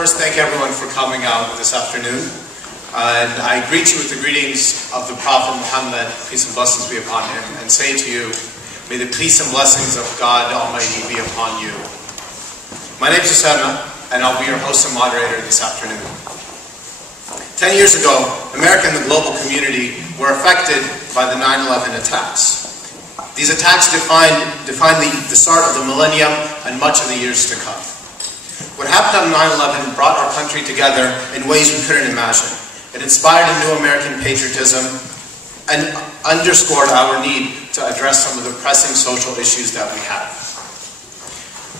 first thank everyone for coming out this afternoon. And I greet you with the greetings of the Prophet Muhammad, peace and blessings be upon him, and say to you, may the peace and blessings of God Almighty be upon you. My name is Osama, and I'll be your host and moderator this afternoon. 10 years ago, America and the global community were affected by the 9/11 attacks. These attacks defined the start of the millennium and much of the years to come. What happened on 9/11 brought our country together in ways we couldn't imagine. It inspired a new American patriotism and underscored our need to address some of the pressing social issues that we have.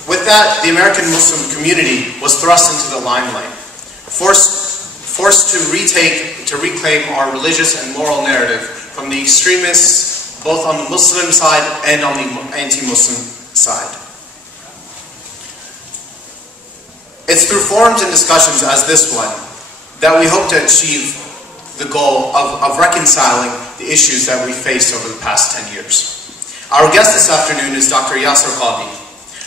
With that, the American Muslim community was thrust into the limelight, forced to reclaim our religious and moral narrative from the extremists, both on the Muslim side and on the anti-Muslim side. It's through forums and discussions as this one that we hope to achieve the goal of reconciling the issues that we faced over the past 10 years. Our guest this afternoon is Dr. Yasir Qadhi.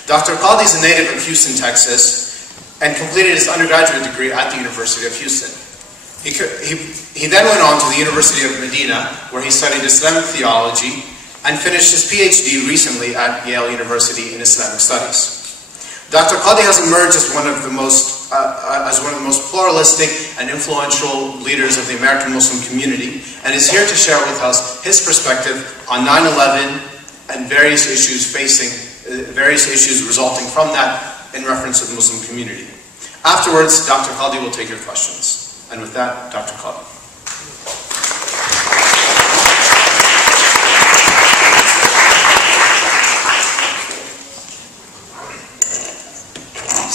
Dr. Qadhi is a native of Houston, Texas, and completed his undergraduate degree at the University of Houston. He then went on to the University of Medina, where he studied Islamic theology and finished his PhD recently at Yale University in Islamic Studies. Dr. Qadhi has emerged as one of the most pluralistic and influential leaders of the American Muslim community, and is here to share with us his perspective on 9/11 and various issues resulting from that in reference to the Muslim community. Afterwards, Dr. Qadhi will take your questions. And with that, Dr. Qadhi.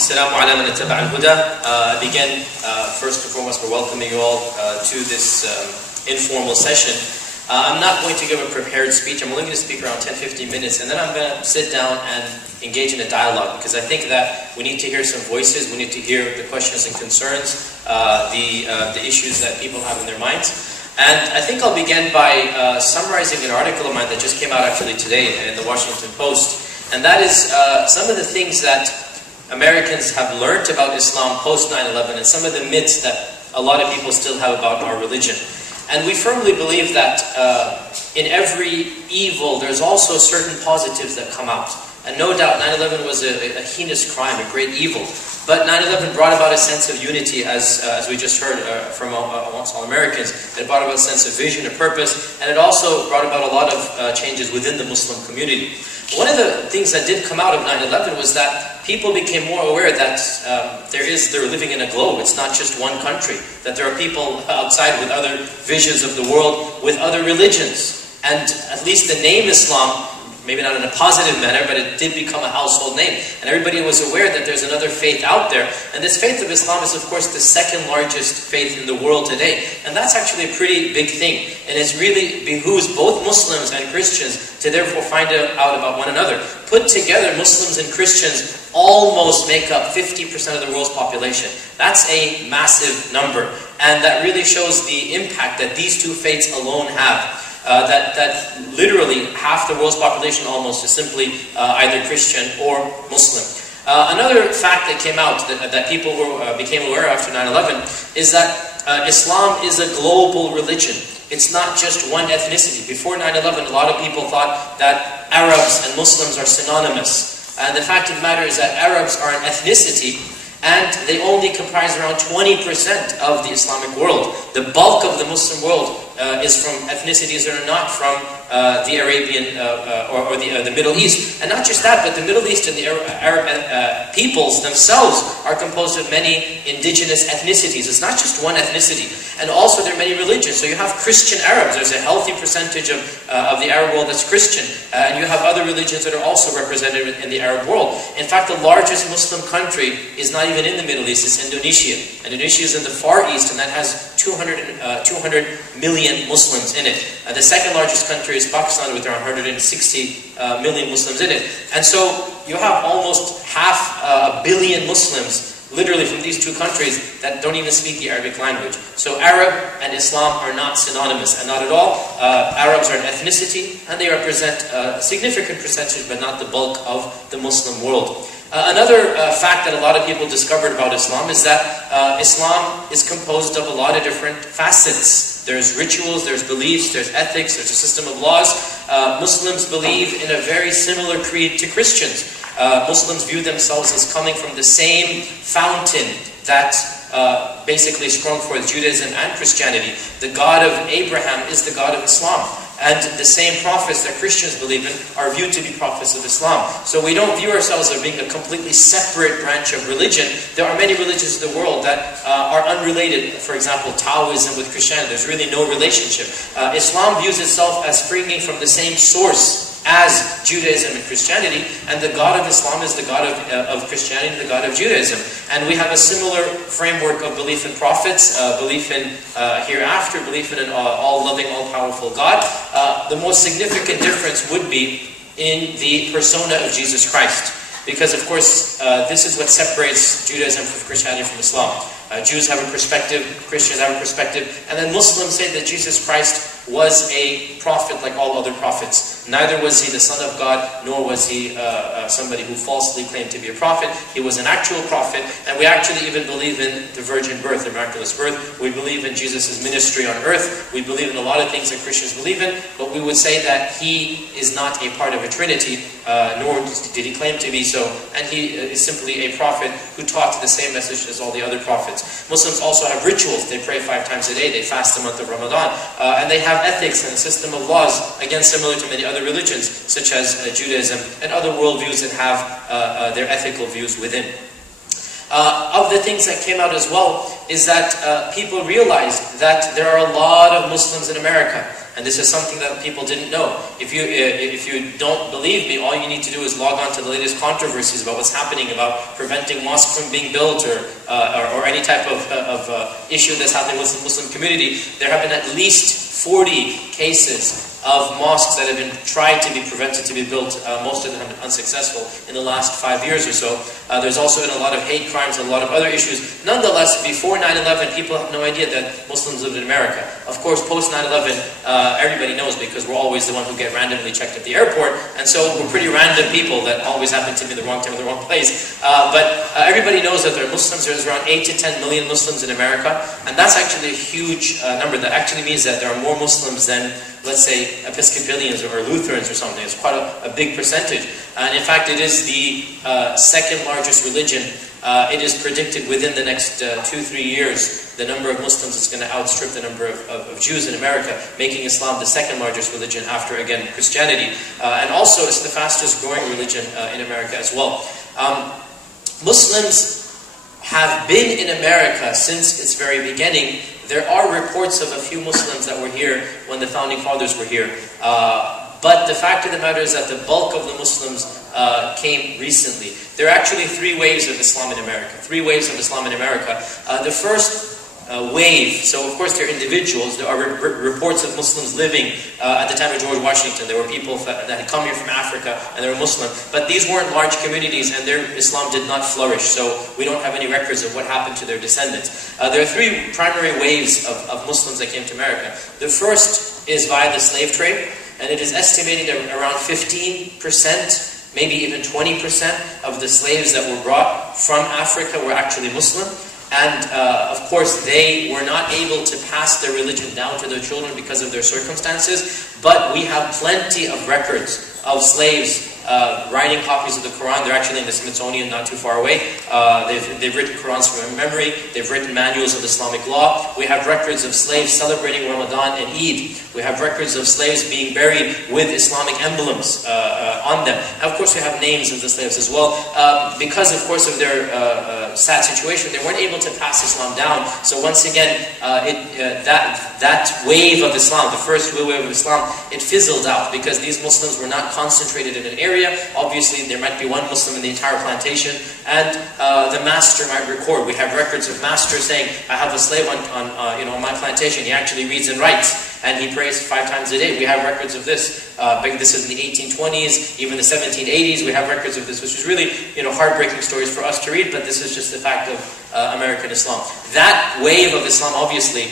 Assalamu alaikum wa rahmatullahi. I begin first and foremost by welcoming you all to this informal session. I'm not going to give a prepared speech. I'm only going to speak around 10-15 minutes, and then I'm going to sit down and engage in a dialogue, because I think that we need to hear some voices. We need to hear the questions and concerns, the issues that people have in their minds. And I think I'll begin by summarizing an article of mine that just came out actually today in the Washington Post, and that is some of the things that Americans have learned about Islam post 9/11 and some of the myths that a lot of people still have about our religion. And we firmly believe that in every evil there's also certain positives that come out. And no doubt 9/11 was a heinous crime, a great evil. But 9/11 brought about a sense of unity, as we just heard from amongst all Americans. It brought about a sense of vision, a purpose, and it also brought about a lot of changes within the Muslim community. One of the things that did come out of 9/11 was that people became more aware that they're living in a globe. It's not just one country. That there are people outside with other visions of the world, with other religions. And at least the name Islam, maybe not in a positive manner, but it did become a household name. And everybody was aware that there's another faith out there. And this faith of Islam is, of course, the second largest faith in the world today. And that's actually a pretty big thing. And it really behooves both Muslims and Christians to therefore find out about one another. Put together, Muslims and Christians almost make up 50% of the world's population. That's a massive number. And that really shows the impact that these two faiths alone have. That literally half the world's population almost is simply either Christian or Muslim. Another fact that came out that people became aware of after 9/11 is that Islam is a global religion. It's not just one ethnicity. Before 9/11, a lot of people thought that Arabs and Muslims are synonymous. And the fact of the matter is that Arabs are an ethnicity, and they only comprise around 20% of the Islamic world. The bulk of the Muslim world is from ethnicities that are not from the Arabian or the Middle East. And not just that, but the Middle East and the Arab peoples themselves are composed of many indigenous ethnicities. It's not just one ethnicity. And also there are many religions. So you have Christian Arabs. There's a healthy percentage of the Arab world that's Christian. And you have other religions that are also represented in the Arab world. In fact, the largest Muslim country is not even in the Middle East. It's Indonesia. Indonesia is in the Far East, and that has 200 million Muslims in it. The second largest country is Pakistan, with around 160 million Muslims in it. And so you have almost 500 million Muslims literally from these two countries that don't even speak the Arabic language. So Arab and Islam are not synonymous, and not at all. Arabs are an ethnicity, and they represent a significant percentage, but not the bulk of the Muslim world. Another fact that a lot of people discovered about Islam is that Islam is composed of a lot of different facets. There's rituals, there's beliefs, there's ethics, there's a system of laws. Muslims believe in a very similar creed to Christians. Muslims view themselves as coming from the same fountain that basically sprung forth Judaism and Christianity. The God of Abraham is the God of Islam. And the same prophets that Christians believe in are viewed to be prophets of Islam. So we don't view ourselves as being a completely separate branch of religion. There are many religions in the world that are unrelated. For example, Taoism with Christianity, there's really no relationship. Islam views itself as springing from the same source as Judaism and Christianity, and the God of Islam is the God of Christianity, the God of Judaism. And we have a similar framework of belief in prophets, belief in hereafter, belief in an all-loving, all-powerful God. The most significant difference would be in the persona of Jesus Christ. Because, of course, this is what separates Judaism from Christianity from Islam. Jews have a perspective, Christians have a perspective, and then Muslims say that Jesus Christ was a prophet like all other prophets. Neither was he the Son of God, nor was he somebody who falsely claimed to be a prophet. He was an actual prophet, and we actually even believe in the virgin birth, the miraculous birth. We believe in Jesus' ministry on earth. We believe in a lot of things that Christians believe in, but we would say that he is not a part of a trinity, nor did he claim to be so, and he is simply a prophet who taught the same message as all the other prophets. Muslims also have rituals. They pray 5 times a day. They fast the month of Ramadan. And they have ethics and a system of laws, again similar to many other religions, such as Judaism and other worldviews that have their ethical views within. Of the things that came out as well is that people realized that there are a lot of Muslims in America. And this is something that people didn't know. If you don't believe me, all you need to do is log on to the latest controversies about what's happening about preventing mosques from being built or any type of issue that's happening with the Muslim community. There have been at least 40 cases of mosques that have been tried to be prevented to be built. Most of them have been unsuccessful in the last 5 years or so. There's also been a lot of hate crimes and a lot of other issues. Nonetheless, before 9/11, people have no idea that Muslims lived in America. Of course, post 9/11, everybody knows because we're always the one who get randomly checked at the airport, and so we're pretty random people that always happen to be in the wrong time in the wrong place. But everybody knows that there are Muslims. There's around 8 to 10 million Muslims in America, and that's actually a huge number. That actually means that there are more Muslims than, let's say, Episcopalians or Lutherans or something. It's quite a big percentage. And in fact, it is the second largest religion. It is predicted within the next 2-3 years, the number of Muslims is going to outstrip the number of Jews in America, making Islam the second largest religion after, again, Christianity. And also, it's the fastest growing religion in America as well. Muslims have been in America since its very beginning. There are reports of a few Muslims that were here when the founding fathers were here. But the fact of the matter is that the bulk of the Muslims came recently. There are actually 3 waves of Islam in America. 3 waves of Islam in America. The first wave, so of course they're individuals. There are reports of Muslims living at the time of George Washington. There were people that had come here from Africa and they were Muslim. But these weren't large communities and their Islam did not flourish. So we don't have any records of what happened to their descendants. There are 3 primary waves of Muslims that came to America. The first is via the slave trade. And it is estimated that around 15%, maybe even 20% of the slaves that were brought from Africa were actually Muslim. And of course, they were not able to pass their religion down to their children because of their circumstances. But we have plenty of records of slaves writing copies of the Quran. They're actually in the Smithsonian, not too far away. They've written Qurans from memory. They've written manuals of Islamic law. We have records of slaves celebrating Ramadan and Eid. We have records of slaves being buried with Islamic emblems on them. And of course, we have names of the slaves as well. Because, of course, of their sad situation, they weren't able to pass Islam down. So once again, that wave of Islam, the first wave of Islam, it fizzled out because these Muslims were not concentrated in an area. Obviously, there might be one Muslim in the entire plantation, and the master might record. We have records of masters saying, "I have a slave on my plantation. He actually reads and writes." and he prays 5 times a day. We have records of this. This is in the 1820s, even the 1780s. We have records of this, which is really, heartbreaking stories for us to read, but this is just the fact of American Islam. That wave of Islam, obviously,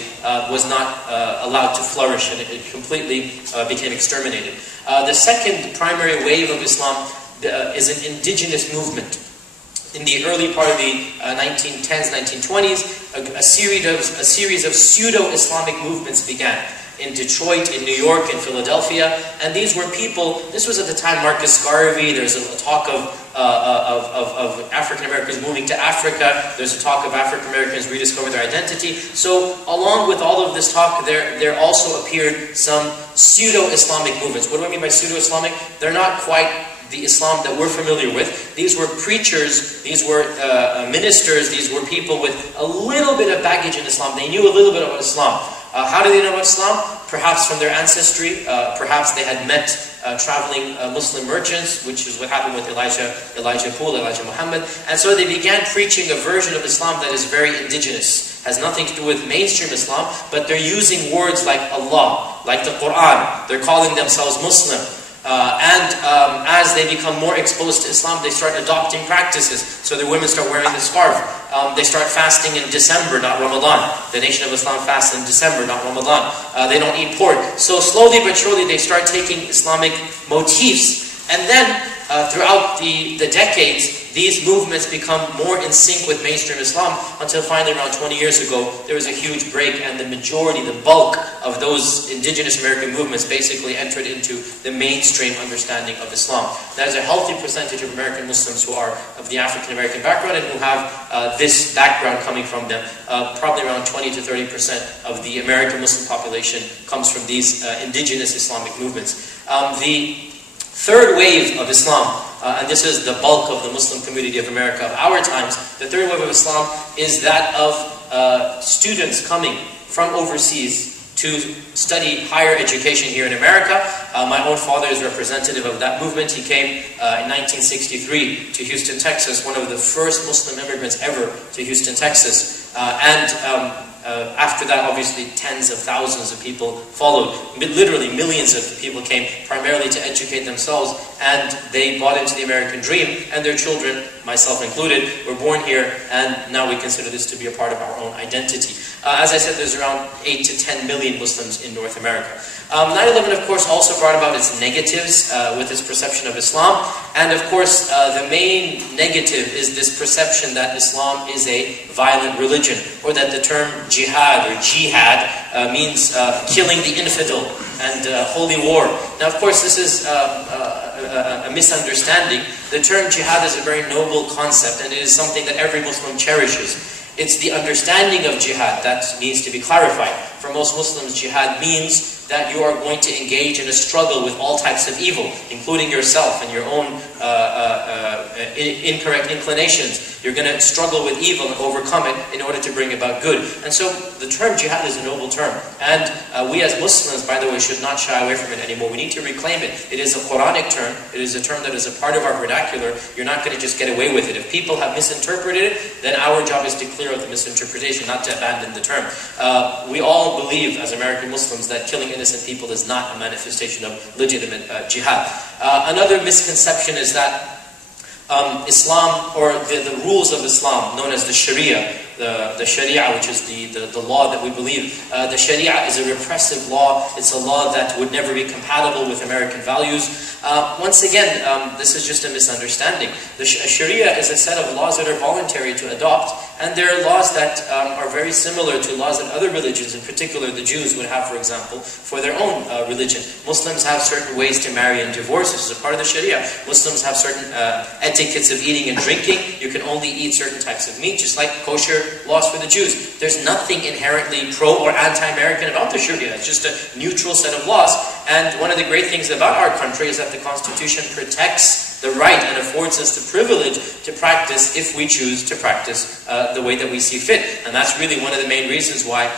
was not allowed to flourish, and it completely became exterminated. The second primary wave of Islam is an indigenous movement. In the early part of the 1910s, 1920s, a series of pseudo-Islamic movements began in Detroit, in New York, in Philadelphia, and these were people. This was at the time Marcus Garvey. There's a talk of African Americans moving to Africa. There's a talk of African Americans rediscovering their identity. So, along with all of this talk, there also appeared some pseudo-Islamic movements. What do I mean by pseudo-Islamic? They're not quite the Islam that we're familiar with. These were preachers, these were ministers, these were people with a little bit of baggage in Islam. They knew a little bit about Islam. How do they know about Islam? Perhaps from their ancestry, perhaps they had met traveling Muslim merchants, which is what happened with Elijah Muhammad. And so they began preaching a version of Islam that is very indigenous. Has nothing to do with mainstream Islam, but they're using words like Allah, like the Quran. They're calling themselves Muslim. As they become more exposed to Islam, they start adopting practices. So the women start wearing the scarf. They start fasting in December, not Ramadan. The Nation of Islam fasts in December, not Ramadan. They don't eat pork. So slowly but surely they start taking Islamic motifs. And then throughout the decades, these movements become more in sync with mainstream Islam until finally around 20 years ago, there was a huge break, and the majority, the bulk of those indigenous American movements basically entered into the mainstream understanding of Islam. That is a healthy percentage of American Muslims who are of the African American background and who have this background coming from them. Probably around 20 to 30% of the American Muslim population comes from these indigenous Islamic movements. The third wave of Islam, and this is the bulk of the Muslim community of America of our times, the third wave of Islam is that of students coming from overseas to study higher education here in America. My own father is representative of that movement. He came in 1963 to Houston, Texas, one of the first Muslim immigrants ever to Houston, Texas. After that, obviously, tens of thousands of people followed. Literally, millions of people came primarily to educate themselves, and they bought into the American dream, and their children, myself included, were born here, and now we consider this to be a part of our own identity. As I said, there's around 8 to 10 million Muslims in North America. 9/11, of course, also brought about its negatives with its perception of Islam. And, of course, the main negative is this perception that Islam is a violent religion, or that the term jihad or jihad means killing the infidel and holy war. Now, of course, this is a misunderstanding. The term jihad is a very noble concept, and it is something that every Muslim cherishes. It's the understanding of jihad that needs to be clarified. For most Muslims, jihad means that you are going to engage in a struggle with all types of evil, including yourself and your own incorrect inclinations. You're going to struggle with evil and overcome it in order to bring about good. And so the term jihad is a noble term. And we as Muslims, by the way, should not shy away from it anymore. We need to reclaim it. It is a Quranic term. It is a term that is a part of our vernacular. You're not going to just get away with it. If people have misinterpreted it, then our job is to clear out the misinterpretation, not to abandon the term. We all believe as American Muslims that killing innocent people is not a manifestation of legitimate jihad. Another misconception is that Islam, or the rules of Islam, known as the Sharia, the Sharia, which is the law that we believe, the Sharia is a repressive law. It's a law that would never be compatible with American values. Once again, this is just a misunderstanding. The Sharia is a set of laws that are voluntary to adopt, and there are laws that are very similar to laws that other religions, in particular the Jews, would have, for example, for their own religion. Muslims have certain ways to marry and divorce. This is a part of the Sharia. Muslims have certain etiquettes of eating and drinking. You can only eat certain types of meat, just like kosher laws for the Jews. There's nothing inherently pro or anti-American about the Sharia. It's just a neutral set of laws. And one of the great things about our country is that the Constitution protects the right and affords us the privilege to practice, if we choose to practice, the way that we see fit. And that's really one of the main reasons why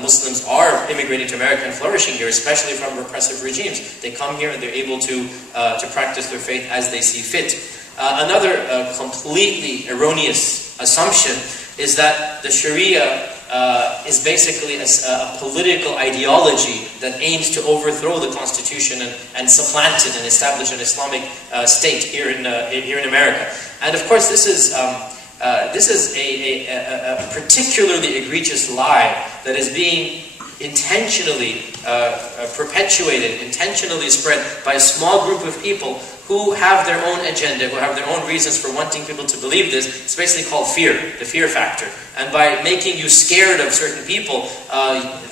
Muslims are immigrating to America and flourishing here, especially from repressive regimes. They come here and they're able to practice their faith as they see fit. Another completely erroneous assumption is that the Sharia is basically a political ideology that aims to overthrow the constitution and supplant it and establish an Islamic state here in America. And of course, this is a particularly egregious lie that is being intentionally perpetuated, intentionally spread by a small group of people who have their own agenda, who have their own reasons for wanting people to believe this. It's basically called fear, the fear factor. And by making you scared of certain people,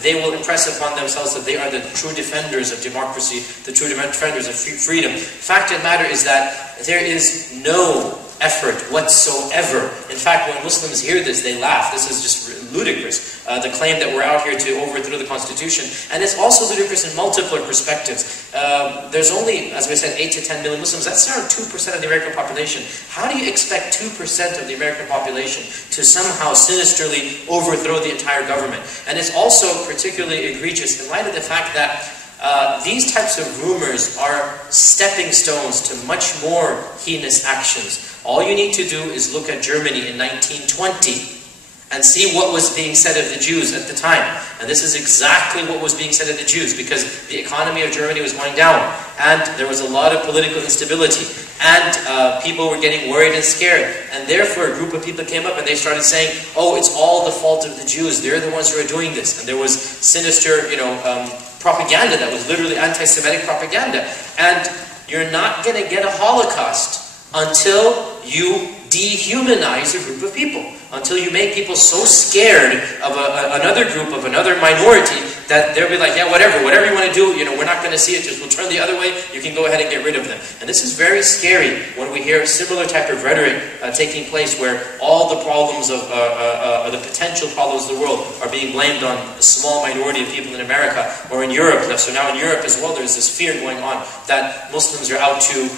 they will impress upon themselves that they are the true defenders of democracy, the true defenders of freedom. Fact of the matter is that there is no effort whatsoever. In fact, when Muslims hear this, they laugh. This is just ludicrous. The claim that we're out here to overthrow the constitution. And it's also ludicrous in multiple perspectives. There's only, as we said, 8 to 10 million Muslims. That's around 2% of the American population. How do you expect 2% of the American population to somehow sinisterly overthrow the entire government? And it's also particularly egregious in light of the fact that these types of rumors are stepping stones to much more heinous actions. All you need to do is look at Germany in 1920 and see what was being said of the Jews at the time. And this is exactly what was being said of the Jews, because the economy of Germany was going down, and there was a lot of political instability, and people were getting worried and scared. And therefore a group of people came up and they started saying, oh, it's all the fault of the Jews, they're the ones who are doing this. And there was sinister, propaganda that was literally anti-Semitic propaganda. And you're not going to get a Holocaust until you dehumanize a group of people, until you make people so scared of another group, of another minority, that they'll be like, yeah, whatever you want to do, we're not going to see it, just we'll turn the other way, you can go ahead and get rid of them. And this is very scary when we hear a similar type of rhetoric taking place, where all the problems of, the potential problems of the world are being blamed on a small minority of people in America, or in Europe. So now in Europe as well, there's this fear going on that Muslims are out to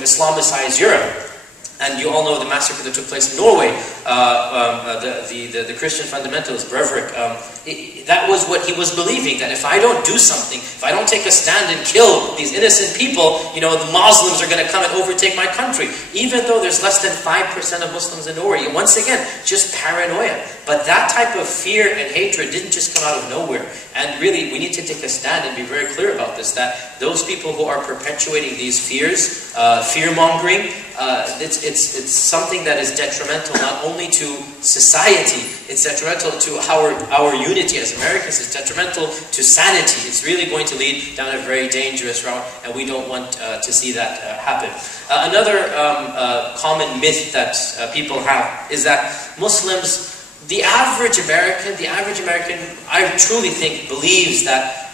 Islamicize Europe. And you all know the massacre that took place in Norway. The Christian fundamentalist Breivik, that was what he was believing, that if I don't do something, if I don't take a stand and kill these innocent people, the Muslims are going to come and overtake my country. Even though there's less than 5% of Muslims in Norway. Once again, just paranoia. But that type of fear and hatred didn't just come out of nowhere. And really, we need to take a stand and be very clear about this, that those people who are perpetuating these fears, fear-mongering, it's something that is detrimental not only to society, it's detrimental to our unity as Americans, it's detrimental to sanity. It's really going to lead down a very dangerous route, and we don't want to see that happen. Another common myth that people have is that Muslims, the average American, I truly think, believes that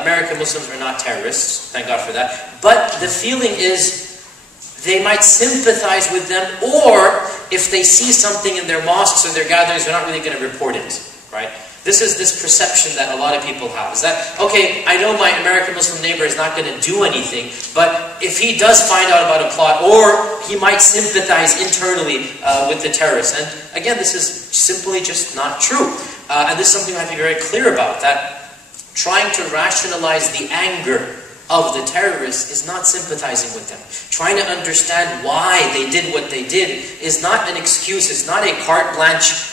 American Muslims are not terrorists. Thank God for that. But the feeling is they might sympathize with them, or if they see something in their mosques or their gatherings, they're not really going to report it, right? This is this perception that a lot of people have, is that, okay, I know my American Muslim neighbor is not going to do anything, but if he does find out about a plot, or he might sympathize internally with the terrorists. And again, this is simply just not true. And this is something we have to be very clear about, that trying to rationalize the anger of the terrorists is not sympathizing with them. Trying to understand why they did what they did is not an excuse. It's not a carte blanche,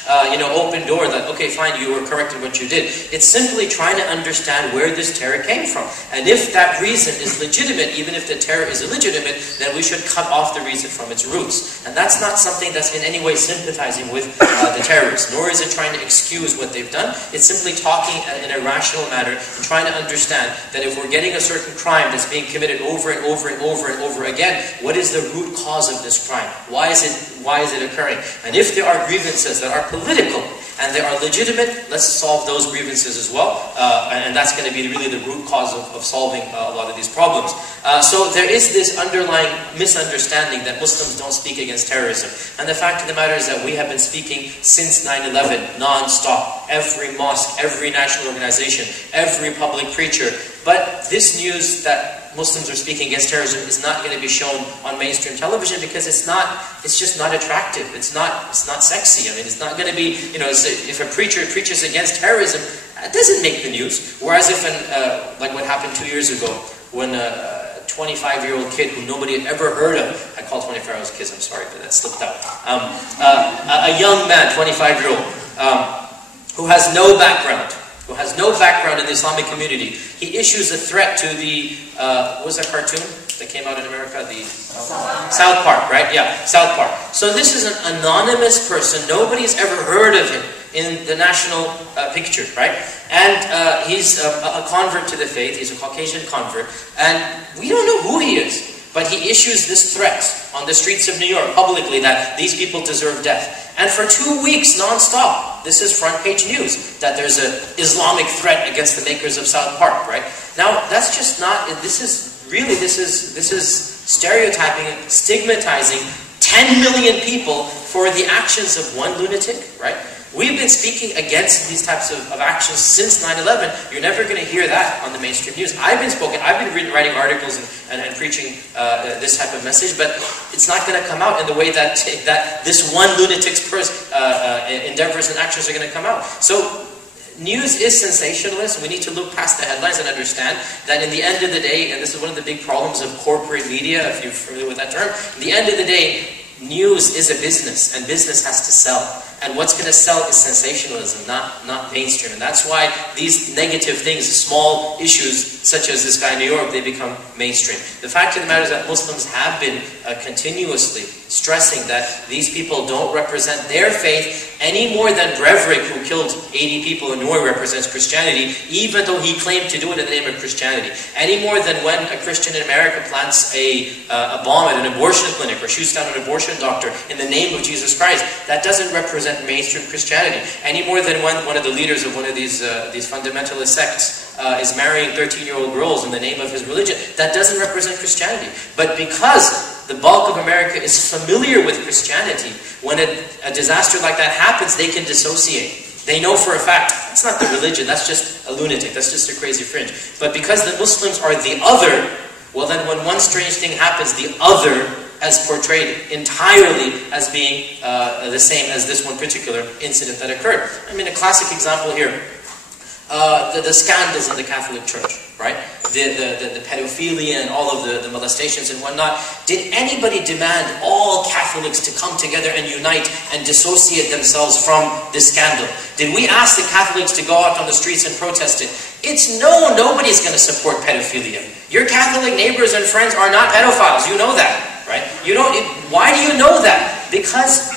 open door that, okay, fine, you were correct in what you did. It's simply trying to understand where this terror came from. And if that reason is legitimate, even if the terror is illegitimate, then we should cut off the reason from its roots. And that's not something that's in any way sympathizing with the terrorists, nor is it trying to excuse what they've done. It's simply talking in a rational manner and trying to understand that if we're getting a certain crime that's being committed over and over and over and over again, what is the root cause of this crime? Why is it occurring? And if there are grievances that are political and they are legitimate, let's solve those grievances as well. And that's going to be really the root cause of solving a lot of these problems. So there is this underlying misunderstanding that Muslims don't speak against terrorism. And the fact of the matter is that we have been speaking since 9/11, non-stop. Every mosque, every national organization, every public preacher. But this news that Muslims are speaking against terrorism is not going to be shown on mainstream television because it's just not attractive. It's not sexy. I mean, it's not going to be, if a preacher preaches against terrorism, it doesn't make the news. Whereas if, like what happened 2 years ago, when a 25-year-old kid who nobody had ever heard of, I call 25-year-olds kids, I'm sorry, but that slipped out. A young man, 25-year-old, who has no background, in the Islamic community. He issues a threat to the, what was that cartoon that came out in America? The South Park, right? Yeah, South Park. So this is an anonymous person. Nobody's ever heard of him in the national picture, right? And he's a convert to the faith. He's a Caucasian convert. And we don't know who he is. But he issues this threat on the streets of New York publicly that these people deserve death. And for 2 weeks non-stop, this is front page news, that there's an Islamic threat against the makers of South Park, right? Now, that's just not, this is stereotyping, stigmatizing 10 million people for the actions of one lunatic, right? We've been speaking against these types of actions since 9/11. You're never going to hear that on the mainstream news. I've been writing articles and preaching this type of message, but it's not going to come out in the way that this one lunatic's endeavors and actions are going to come out. So news is sensationalist. We need to look past the headlines and understand that in the end of the day, and this is one of the big problems of corporate media, if you're familiar with that term, in the end of the day, news is a business, and business has to sell. And what's going to sell is sensationalism, not mainstream. And that's why these negative things, small issues such as this guy in New York, they become mainstream. The fact of the matter is that Muslims have been continuously stressing that these people don't represent their faith any more than Breivik, who killed 80 people in Norway, represents Christianity, even though he claimed to do it in the name of Christianity. Any more than when a Christian in America plants a bomb at an abortion clinic or shoots down an abortion doctor in the name of Jesus Christ. That doesn't represent mainstream Christianity. Any more than when one of the leaders of one of these fundamentalist sects is marrying 13-year-old girls in the name of his religion. That doesn't represent Christianity. But because the bulk of America is familiar with Christianity, when a disaster like that happens, they can dissociate. They know for a fact, it's not the religion, that's just a lunatic, that's just a crazy fringe. But because the Muslims are the other, well then when one strange thing happens, the other as portrayed entirely as being the same as this one particular incident that occurred. I mean, a classic example here, the scandals in the Catholic Church, right? The pedophilia and all of the molestations and whatnot. Did anybody demand all Catholics to come together and unite and dissociate themselves from this scandal? Did we ask the Catholics to go out on the streets and protest it? It's no, nobody's going to support pedophilia. Your Catholic neighbors and friends are not pedophiles, you know that, right? Why do you know that? Because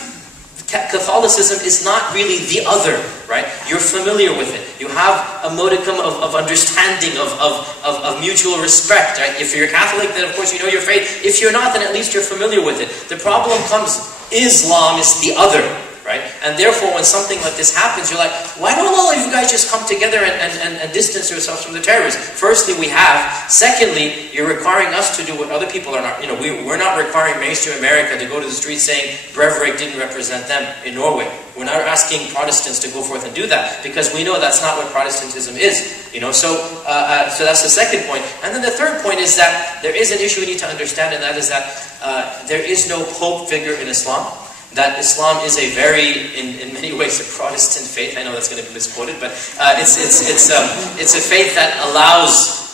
Catholicism is not really the other, right? You're familiar with it. You have a modicum of understanding, of mutual respect, right? If you're Catholic, then of course you know your faith. If you're not, then at least you're familiar with it. The problem comes, Islam is the other, right? And therefore, when something like this happens, you're like, why don't all of you guys just come together and distance yourselves from the terrorists? Firstly, we have. Secondly, you're requiring us to do what other people are not. We're not requiring mainstream America to go to the streets saying Breivik didn't represent them in Norway. We're not asking Protestants to go forth and do that, because we know that's not what Protestantism is. So that's the second point. And then the third point is that there is an issue we need to understand, and that is that there is no Pope figure in Islam. That Islam is a very, in many ways, a Protestant faith. I know that's going to be misquoted, but it's a faith that allows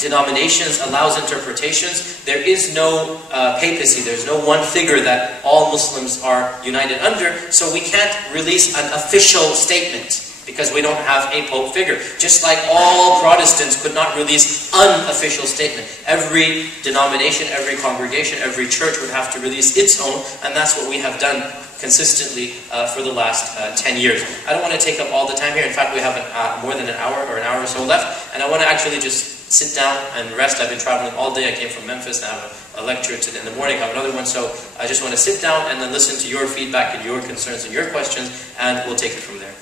denominations, allows interpretations. There is no papacy. There's no one figure that all Muslims are united under. So we can't release an official statement, because we don't have a Pope figure. Just like all Protestants could not release unofficial statement. Every denomination, every congregation, every church would have to release its own, and that's what we have done consistently for the last 10 years. I don't want to take up all the time here. In fact, we have more than an hour or an hour or so left, and I want to actually just sit down and rest. I've been traveling all day. I came from Memphis, and I have a lecture in the morning. I have another one, so I just want to sit down and then listen to your feedback and your concerns and your questions, and we'll take it from there.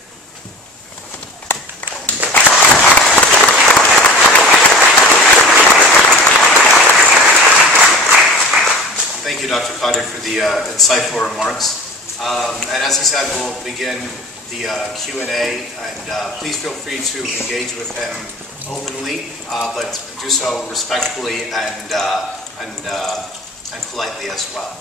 Thank you, Dr. Qadhi, for the insightful remarks. And as he said, we'll begin the Q&A, and please feel free to engage with him openly, but do so respectfully and politely as well.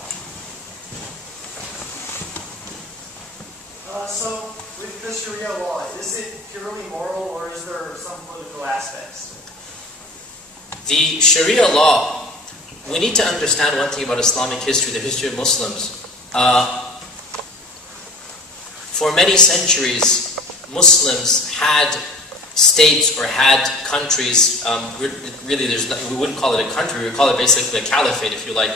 So, with the Sharia law, is it purely moral, or is there some political aspects? The Sharia law, we need to understand one thing about Islamic history, the history of Muslims. For many centuries, Muslims had states or had countries, really we wouldn't call it a country, we would call it basically a caliphate if you like,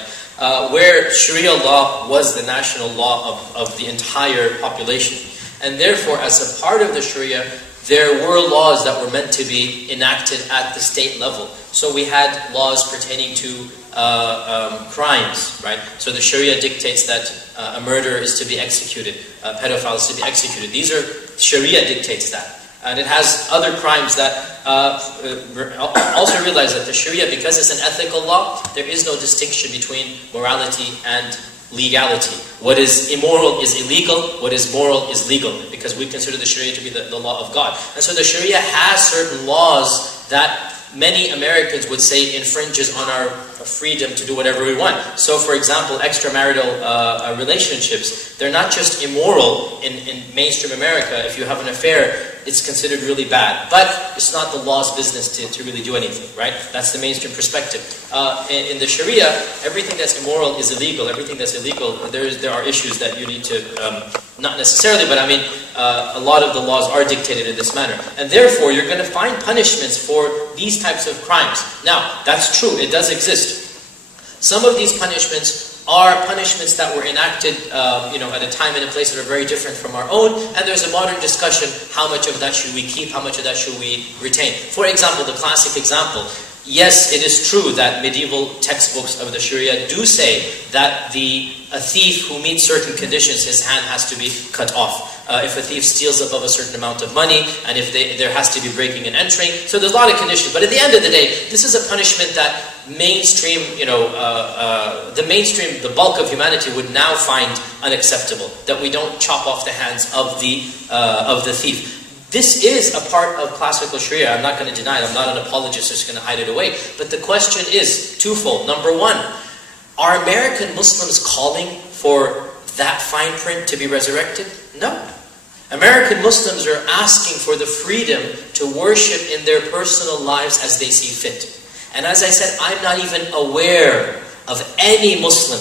where Sharia law was the national law of the entire population. And therefore, as a part of the Sharia, there were laws that were meant to be enacted at the state level. So we had laws pertaining to crimes, right? So the Sharia dictates that a murderer is to be executed, a pedophile is to be executed. These are, Sharia dictates that. And it has other crimes that also realize that the Sharia, because it's an ethical law, there is no distinction between morality and legality. What is immoral is illegal, what is moral is legal, because we consider the Sharia to be the law of God. And so the Sharia has certain laws that many Americans would say infringes on our freedom to do whatever we want. So for example, extramarital relationships, they're not just immoral in mainstream America. If you have an affair, it's considered really bad. But it's not the law's business to really do anything, right? That's the mainstream perspective. In the Sharia, everything that's immoral is illegal. Everything that's illegal, there are issues that you need to, not necessarily, but I mean, a lot of the laws are dictated in this manner. And therefore, you're going to find punishments for these types of crimes. Now, that's true, it does exist. Some of these punishments are punishments that were enacted at a time and a place that are very different from our own, and there's a modern discussion, how much of that should we keep, how much of that should we retain. For example, the classic example, yes, it is true that medieval textbooks of the Sharia do say that a thief who meets certain conditions, his hand has to be cut off. If a thief steals above a certain amount of money, and if there has to be breaking and entering. So there's a lot of conditions. But at the end of the day, this is a punishment that mainstream, the bulk of humanity would now find unacceptable. That we don't chop off the hands of the thief. This is a part of classical Sharia. I'm not going to deny it. I'm not an apologist just going to hide it away. But the question is twofold. Number one, are American Muslims calling for that fine print to be resurrected? No. American Muslims are asking for the freedom to worship in their personal lives as they see fit. And as I said, I'm not even aware of any Muslim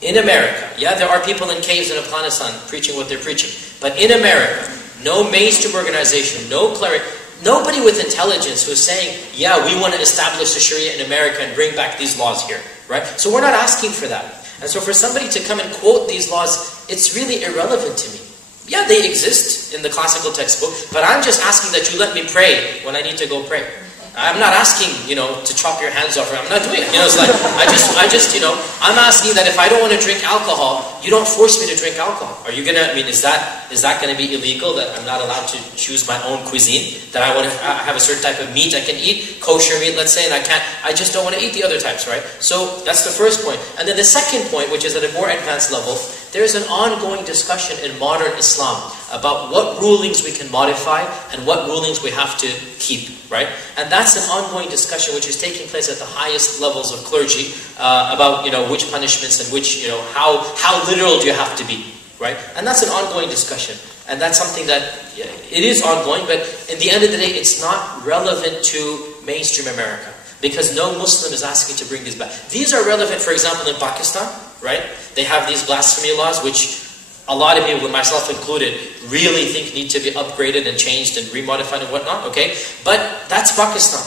in America. Yeah, there are people in caves in Afghanistan preaching what they're preaching. But in America, no mainstream organization, no cleric, nobody with intelligence who's saying, yeah, we want to establish the Sharia in America and bring back these laws here. Right? So we're not asking for that. And so for somebody to come and quote these laws, it's really irrelevant to me. Yeah, they exist in the classical textbook, but I'm just asking that you let me pray when I need to go pray. I'm not asking, to chop your hands off. I'm not doing it. It's like, I'm asking that if I don't want to drink alcohol, you don't force me to drink alcohol. Are you going to, is that going to be illegal that I'm not allowed to choose my own cuisine? That I want to have a certain type of meat I can eat, kosher meat, let's say, and I just don't want to eat the other types, right? So that's the first point. And then the second point, which is at a more advanced level, there's an ongoing discussion in modern Islam about what rulings we can modify and what rulings we have to keep, right? And that's an ongoing discussion which is taking place at the highest levels of clergy about, which punishments and which, how literal do you have to be, right? And that's an ongoing discussion. And that's something that, it is ongoing, but in the end of the day, it's not relevant to mainstream America. Because no Muslim is asking to bring these back. These are relevant, for example, in Pakistan, right? They have these blasphemy laws, which a lot of people, myself included, really think need to be upgraded and changed and remodified and whatnot, okay? But that's Pakistan.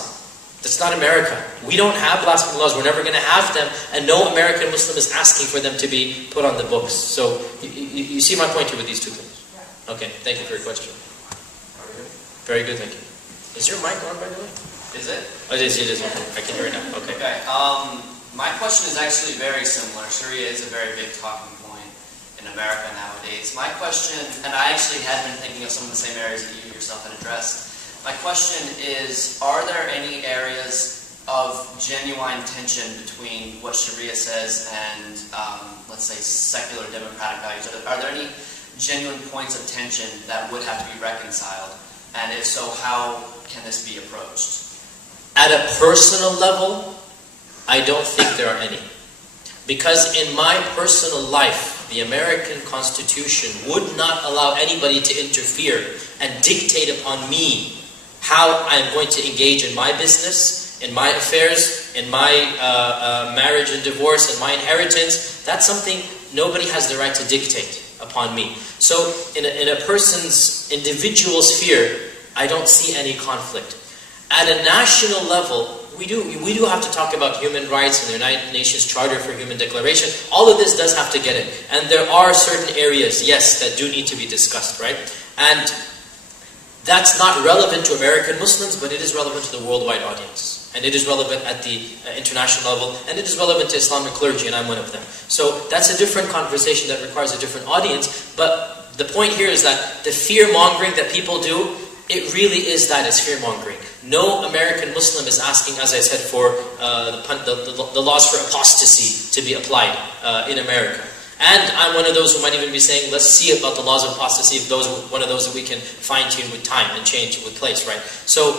That's not America. We don't have blasphemy laws. We're never going to have them. And no American Muslim is asking for them to be put on the books. So you see my point here with these two things. Okay, thank you for your question. Very good, thank you. Is your mic on, by the way? Is it? Oh, it is. Okay. I can hear it now. Okay. Okay. My question is actually very similar. Sharia is a very big talking point in America nowadays. My question, and I actually had been thinking of some of the same areas that you yourself had addressed. My question is, are there any areas of genuine tension between what Sharia says and, let's say, secular democratic values? Are there any genuine points of tension that would have to be reconciled? And if so, how can this be approached? At a personal level, I don't think there are any. Because in my personal life, the American Constitution would not allow anybody to interfere and dictate upon me how I'm going to engage in my business, in my affairs, in my marriage and divorce, and my inheritance. That's something nobody has the right to dictate. upon me. So in a person's individual sphere, I don't see any conflict. At a national level, we do have to talk about human rights and the United Nations Charter for Human Declaration. All of this does have to get it. And there are certain areas, yes, that do need to be discussed, right? And that's not relevant to American Muslims, but it is relevant to the worldwide audience. And it is relevant at the international level, and it is relevant to Islamic clergy, and I'm one of them. So that's a different conversation that requires a different audience, but the point here is that the fear-mongering that people do, it really is that, it's fear-mongering. No American Muslim is asking, as I said, for the laws for apostasy to be applied in America. And I'm one of those who might even be saying, let's see about the laws of apostasy, if one of those that we can fine-tune with time and change with place, right? So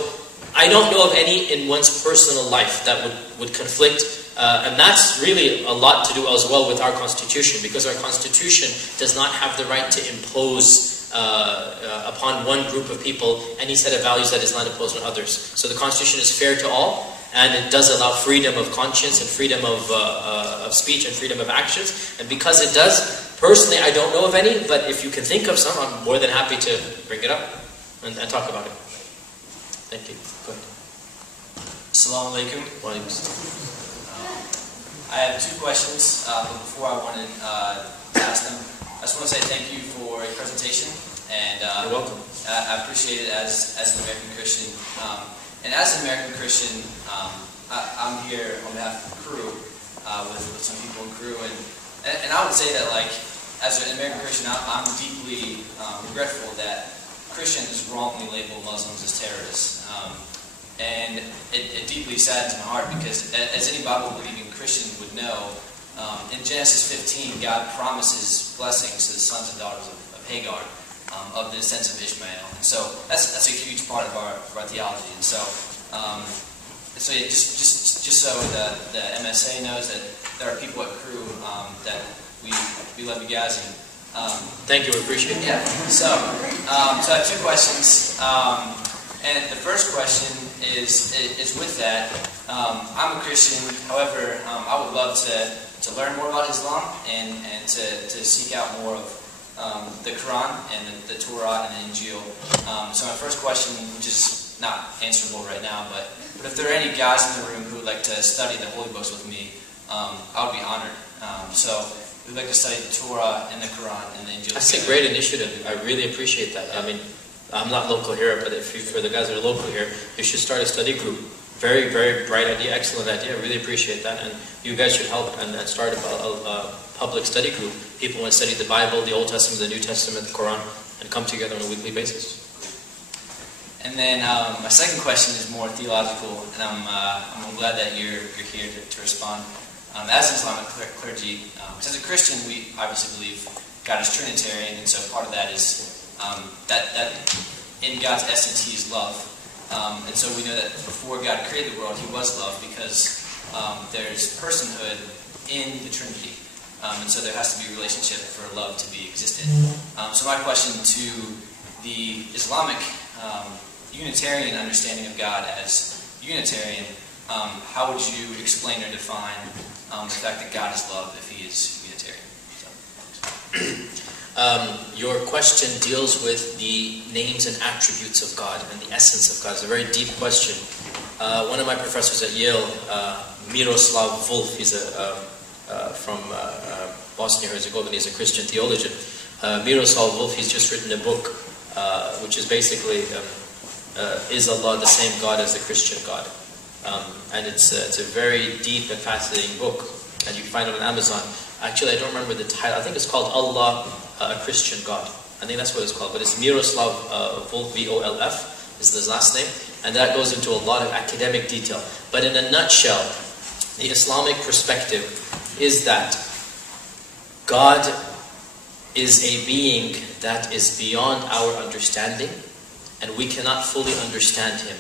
I don't know of any in one's personal life that would conflict, and that's really a lot to do as well with our Constitution, because our Constitution does not have the right to impose upon one group of people any set of values that is not imposed on others. So the Constitution is fair to all, and it does allow freedom of conscience and freedom of speech and freedom of actions. And because it does, personally I don't know of any, but if you can think of some, I'm more than happy to bring it up and talk about it. Thank you. Go ahead. Assalamu alaikum. I have two questions, but before I wanted to ask them, I just want to say thank you for your presentation, and you're welcome. I appreciate it as an American Christian. And as an American Christian, I'm here on behalf of the crew, with some people in crew, and I would say that, like, as an American Christian, I'm deeply regretful that Christians wrongly label Muslims as terrorists. And it deeply saddens my heart, because as any Bible-believing Christian would know, in Genesis 15, God promises blessings to the sons and daughters of Hagar, of the descendants of Ishmael. And so that's a huge part of our theology. And so, yeah, just so the MSA knows that there are people at crew that we love you guys. And thank you, we appreciate it. Yeah. So I have two questions. And the first question is with that. I'm a Christian. However, I would love to learn more about Islam and to seek out more of the Quran and the Torah and the Injil. So my first question, which is not answerable right now, but if there are any guys in the room who would like to study the Holy Books with me, I would be honored. So we'd like to study the Torah and the Quran and the Injil. That's a great initiative. I really appreciate that. I mean, I'm not local here, but for the guys that are local here, you should start a study group. Very, very bright idea, excellent idea. I really appreciate that, and you guys should help and start a public study group. People want to study the Bible, the Old Testament, the New Testament, the Quran, and come together on a weekly basis. And then my second question is more theological, and I'm glad that you're here to respond. As an Islamic clergy, because as a Christian, we obviously believe God is Trinitarian, and so part of that is that in God's essence He is love. And so we know that before God created the world, He was love, because there's personhood in the Trinity. And so there has to be a relationship for love to be existent. So my question to the Islamic Unitarian understanding of God as Unitarian, how would you explain or define the fact that God is love if He is Unitarian? Your question deals with the names and attributes of God and the essence of God. It's a very deep question. One of my professors at Yale, Miroslav Volf, he's from Bosnia-Herzegovina, he's a Christian theologian. Miroslav Volf, he's just written a book which is basically, is Allah the same God as the Christian God? And it's a very deep and fascinating book, and you can find it on Amazon. Actually, I don't remember the title. I think it's called Allah, a Christian God. I think that's what it's called. But it's Miroslav Volf, V-O-L-F, is his last name. And that goes into a lot of academic detail. But in a nutshell, the Islamic perspective is that God is a being that is beyond our understanding, and we cannot fully understand Him.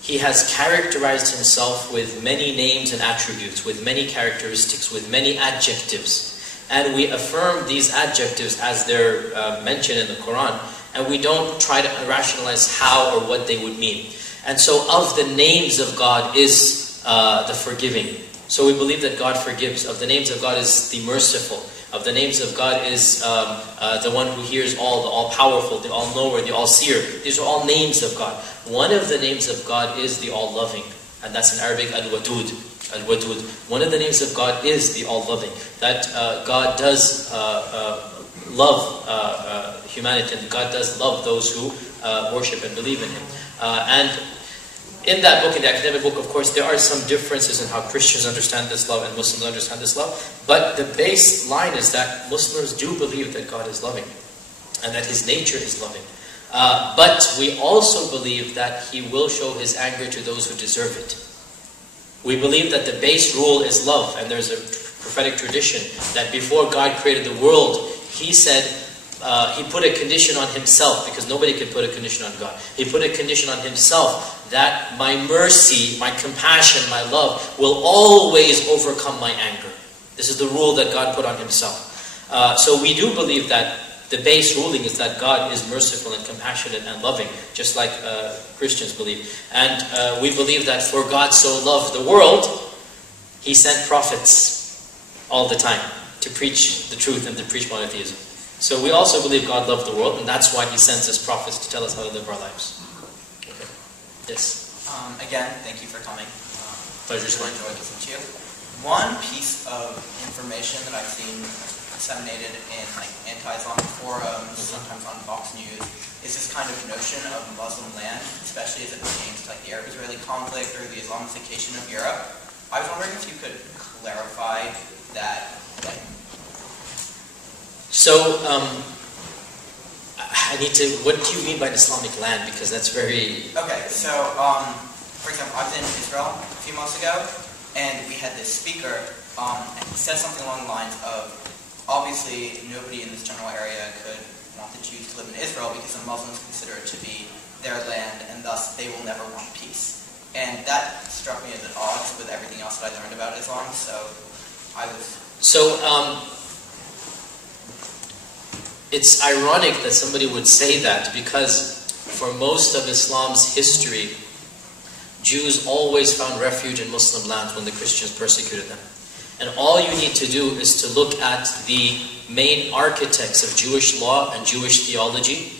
He has characterized Himself with many names and attributes, with many characteristics, with many adjectives. And we affirm these adjectives as they're mentioned in the Quran, and we don't try to rationalize how or what they would mean. And so of the names of God is the forgiving. So we believe that God forgives. Of the names of God is the merciful. of the names of God is the one who hears all, the all-powerful, the all-knower, the all-seer. These are all names of God. One of the names of God is the all-loving, and that's in Arabic al-wadud. Al-wadud. One of the names of God is the all-loving. That God does love humanity, and God does love those who worship and believe in Him. And in that book, in the academic book, of course, there are some differences in how Christians understand this love and Muslims understand this love. But the baseline is that Muslims do believe that God is loving and that His nature is loving. But we also believe that He will show His anger to those who deserve it. We believe that the base rule is love, and there's a prophetic tradition that before God created the world, He said, He put a condition on Himself, because nobody could put a condition on God. He put a condition on Himself that my mercy, my compassion, my love will always overcome my anger. This is the rule that God put on Himself. So we do believe that the base ruling is that God is merciful and compassionate and loving, just like Christians believe. And we believe that for God so loved the world, He sent prophets all the time to preach the truth and to preach monotheism. So we also believe God loved the world, and that's why He sends us prophets to tell us how to live our lives. Okay. Yes? Again, thank you for coming. Pleasure is mine. Enjoyed listening to you. One piece of information that I've seen disseminated in like anti-Islamic forums, sometimes on Fox News, is this kind of notion of Muslim land, especially as it pertains to like the Arab-Israeli conflict or the Islamification of Europe. I was wondering if you could clarify that. So, I need to, what do you mean by Islamic land? Because that's very... Okay, so, for example, I was in Israel a few months ago, and we had this speaker, and he said something along the lines of, obviously, nobody in this general area could want the Jews to live in Israel because the Muslims consider it to be their land, and thus they will never want peace. And that struck me as at odds with everything else that I learned about Islam, so I was... So, it's ironic that somebody would say that, because for most of Islam's history, Jews always found refuge in Muslim lands when the Christians persecuted them. And all you need to do is to look at the main architects of Jewish law and Jewish theology.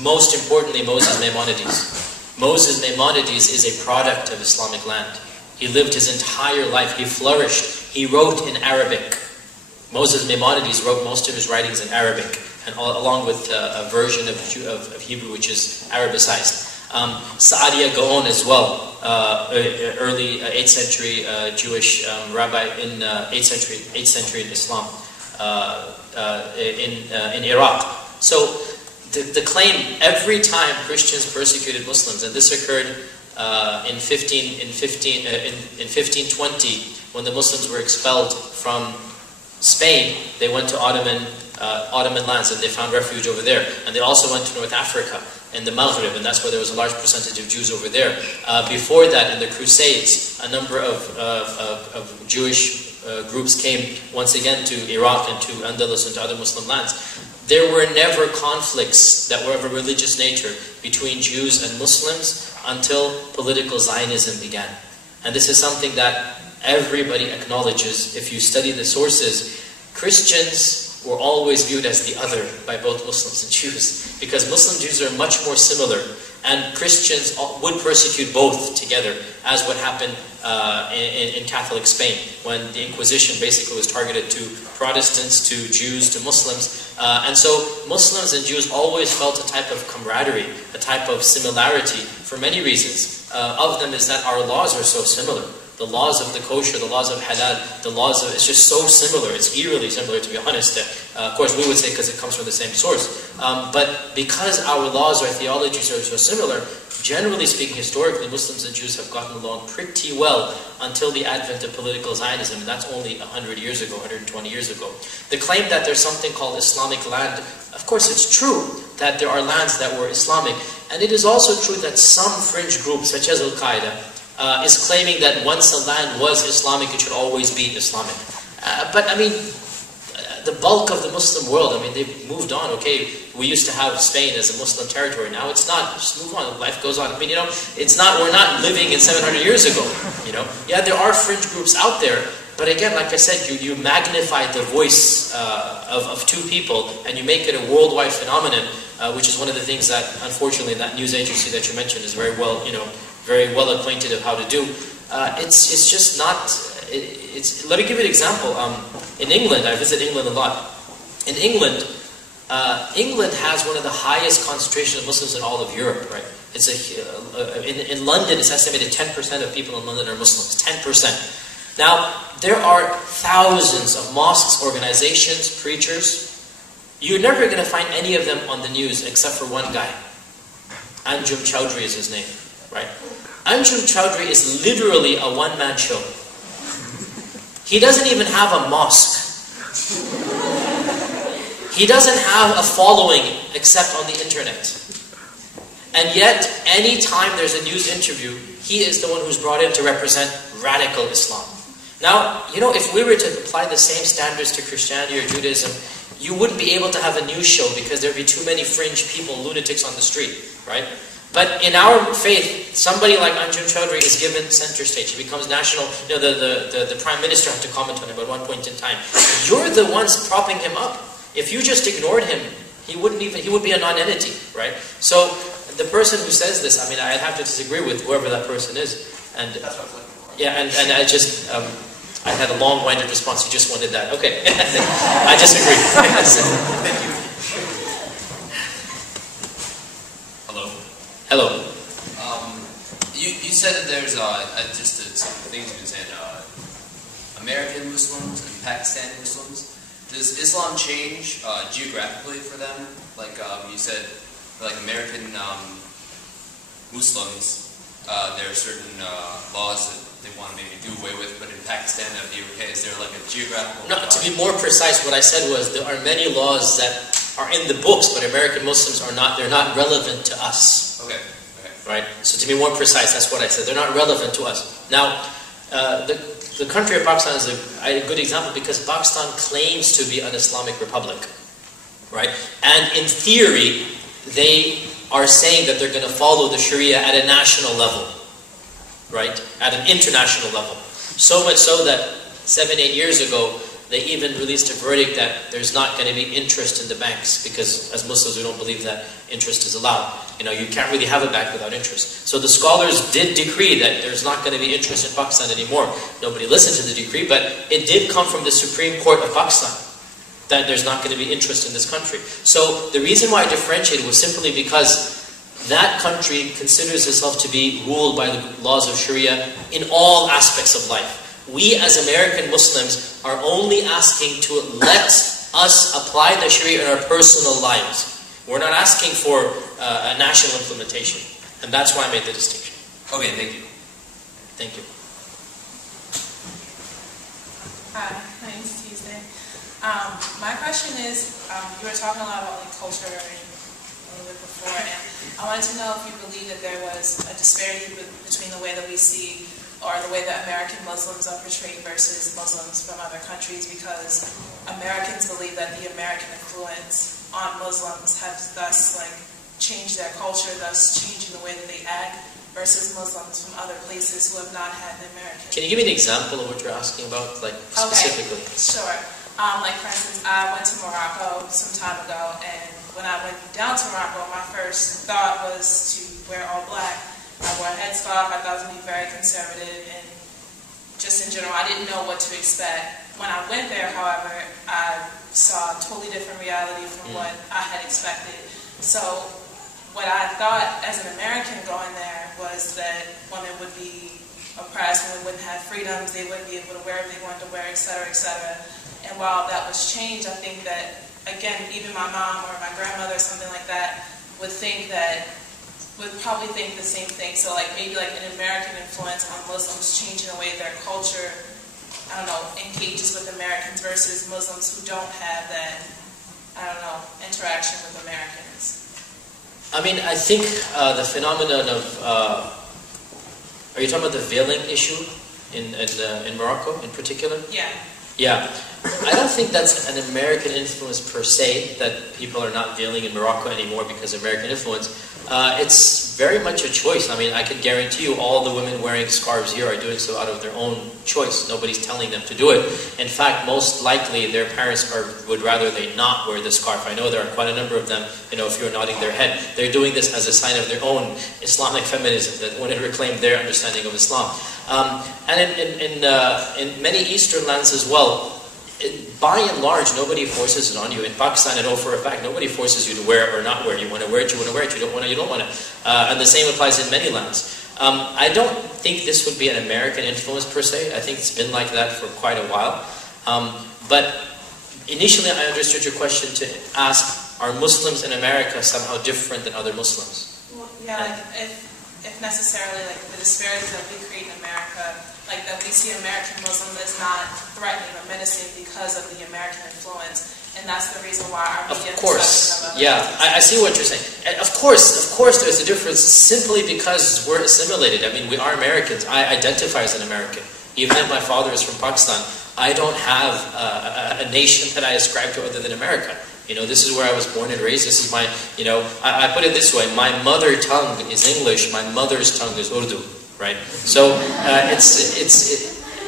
Most importantly, Moses Maimonides. Moses Maimonides is a product of Islamic land. He lived his entire life. He flourished. He wrote in Arabic. Moses Maimonides wrote most of his writings in Arabic, and along with a version of Hebrew which is Arabicized. Sa'adia Gaon as well, early 8th century Jewish rabbi in 8th century in Islam, in Iraq. So the claim, every time Christians persecuted Muslims, and this occurred in 1520 when the Muslims were expelled from Spain. They went to Ottoman lands, and they found refuge over there. And they also went to North Africa and the Maghrib, and that's where there was a large percentage of Jews over there. Before that, in the Crusades, a number of Jewish groups came once again to Iraq and to Andalus and to other Muslim lands. There were never conflicts that were of a religious nature between Jews and Muslims until political Zionism began. And this is something that everybody acknowledges. If you study the sources, Christians were always viewed as the other by both Muslims and Jews, because Muslim Jews are much more similar, and Christians would persecute both together, as what happened in Catholic Spain, when the Inquisition basically was targeted to Protestants, to Jews, to Muslims. And so Muslims and Jews always felt a type of camaraderie, a type of similarity, for many reasons. Of them is that our laws are so similar. The laws of the kosher, the laws of halal, the laws of, it's just so similar. It's eerily similar, to be honest. Of course, we would say because it comes from the same source. But because our laws, our theologies are so similar, generally speaking, historically, Muslims and Jews have gotten along pretty well until the advent of political Zionism, and that's only 100 years ago, 120 years ago. The claim that there's something called Islamic land, of course it's true that there are lands that were Islamic, and it is also true that some fringe groups, such as Al-Qaeda, is claiming that once a land was Islamic, it should always be Islamic. But I mean, the bulk of the Muslim world, I mean, they've moved on. Okay, we used to have Spain as a Muslim territory. Now it's not. Just move on. Life goes on. I mean, you know, it's not. We're not living in 700 years ago. You know, yeah, there are fringe groups out there, But again, like I said, you magnify the voice of two people, and you make it a worldwide phenomenon, which is one of the things that, unfortunately, that news agency that you mentioned is very well acquainted of how to do. It's just not. Let me give you an example. In England, I visit England a lot. In England, England has one of the highest concentrations of Muslims in all of Europe, right? It's in London, it's estimated 10% of people in London are Muslims. 10%. Now, there are thousands of mosques, organizations, preachers. You're never going to find any of them on the news except for one guy. Anjum Chowdhury is his name, right? Anjum Chowdhury is literally a one-man show. He doesn't even have a mosque. He doesn't have a following except on the internet. And yet, any time there's a news interview, he is the one who's brought in to represent radical Islam. Now, if we were to apply the same standards to Christianity or Judaism, you wouldn't be able to have a news show because there'd be too many fringe people, lunatics on the street, right? But in our faith, somebody like Anjum Chowdhury is given center stage. He becomes national. The Prime Minister had to comment on him at one point in time. You're the ones propping him up. If you just ignored him, he would be a non-entity, right? So the person who says this, I mean, I'd have to disagree with whoever that person is. And That's what I was looking for. yeah, and I just I had a long-winded response. You just wanted that. Okay, I disagree. Thank you. Hello. Hello. You said that there's just some things you've been saying. American Muslims and Pakistani Muslims. Does Islam change geographically for them? Like you said, for like American Muslims, there are certain laws that they want to maybe do away with, but in Pakistan that'd be okay. Is there like a geographical? No, to be more precise, what I said was there are many laws that are in the books, but American Muslims are not. They're not relevant to us. Okay. Right. So to be more precise, that's what I said. They're not relevant to us. Now, the country of Pakistan is a good example because Pakistan claims to be an Islamic republic, right? And in theory, they are saying that they're going to follow the Sharia at a national level, right? At an international level. So much so that 7-8 years ago, they even released a verdict that there's not going to be interest in the banks because as Muslims we don't believe that interest is allowed. You can't really have a bank without interest. So the scholars did decree that there's not going to be interest in Pakistan anymore. Nobody listened to the decree, but it did come from the Supreme Court of Pakistan that there's not going to be interest in this country. So the reason why I differentiated was simply because that country considers itself to be ruled by the laws of Sharia in all aspects of life. We as American Muslims are only asking to let us apply the Sharia in our personal lives. We're not asking for a national implementation. And that's why I made the distinction. Okay, thank you. Thank you. Hi, my name is Tuesday. My question is, you were talking a lot about culture a little bit before, and I wanted to know if you believe that there was a disparity between the way that we see or the way that American Muslims are portrayed versus Muslims from other countries, because Americans believe that the American influence on Muslims has thus changed their culture, thus changing the way that they act, versus Muslims from other places who have not had the American. Can you give me an example of what you're asking about, specifically? Okay, sure. For instance, I went to Morocco some time ago, and when I went down to Morocco, my first thought was to wear all black. I wore a headscarf. I thought it would be very conservative, and just in general, I didn't know what to expect. When I went there, however, I saw a totally different reality from what I had expected. So what I thought as an American going there was that women would be oppressed, women wouldn't have freedoms, they wouldn't be able to wear what they wanted to wear, etc., etc. And while that was changed, I think that, again, even my mom or my grandmother or something like that would probably think the same thing. So maybe an American influence on Muslims changing the way their culture, engages with Americans versus Muslims who don't have that, interaction with Americans. I think the phenomenon of, are you talking about the veiling issue in Morocco in particular? Yeah. Yeah. I don't think that's an American influence per se, that people are not veiling in Morocco anymore because of American influence. It's very much a choice. I mean, I can guarantee you all the women wearing scarves here are doing so out of their own choice. Nobody's telling them to do it. In fact, most likely their parents would rather they not wear the scarf. I know there are quite a number of them, you know, if you're nodding their head, they're doing this as a sign of their own Islamic feminism, that want to reclaim their understanding of Islam. And in many Eastern lands as well, by and large, nobody forces it on you. In Pakistan, I know for a fact, nobody forces you to wear it or not wear it. You want to wear it, you want to wear it. You don't want to, you don't want to. And the same applies in many lands. I don't think this would be an American influence per se. I think it's been like that for quite a while. But initially, I understood your question to ask, are Muslims in America somehow different than other Muslims? Well, yeah, like if necessarily, like the disparities that we create in America, like that we see American Muslim is not threatening or menacing because of the American influence, and that's the reason why our media. Of course, yeah, I see what you're saying. And of course, there's a difference simply because we're assimilated. I mean, we are Americans. I identify as an American, even if my father is from Pakistan. I don't have a nation that I ascribe to other than America. You know, this is where I was born and raised. This is my, you know, I put it this way: my mother tongue is English. My mother's tongue is Urdu. Right? So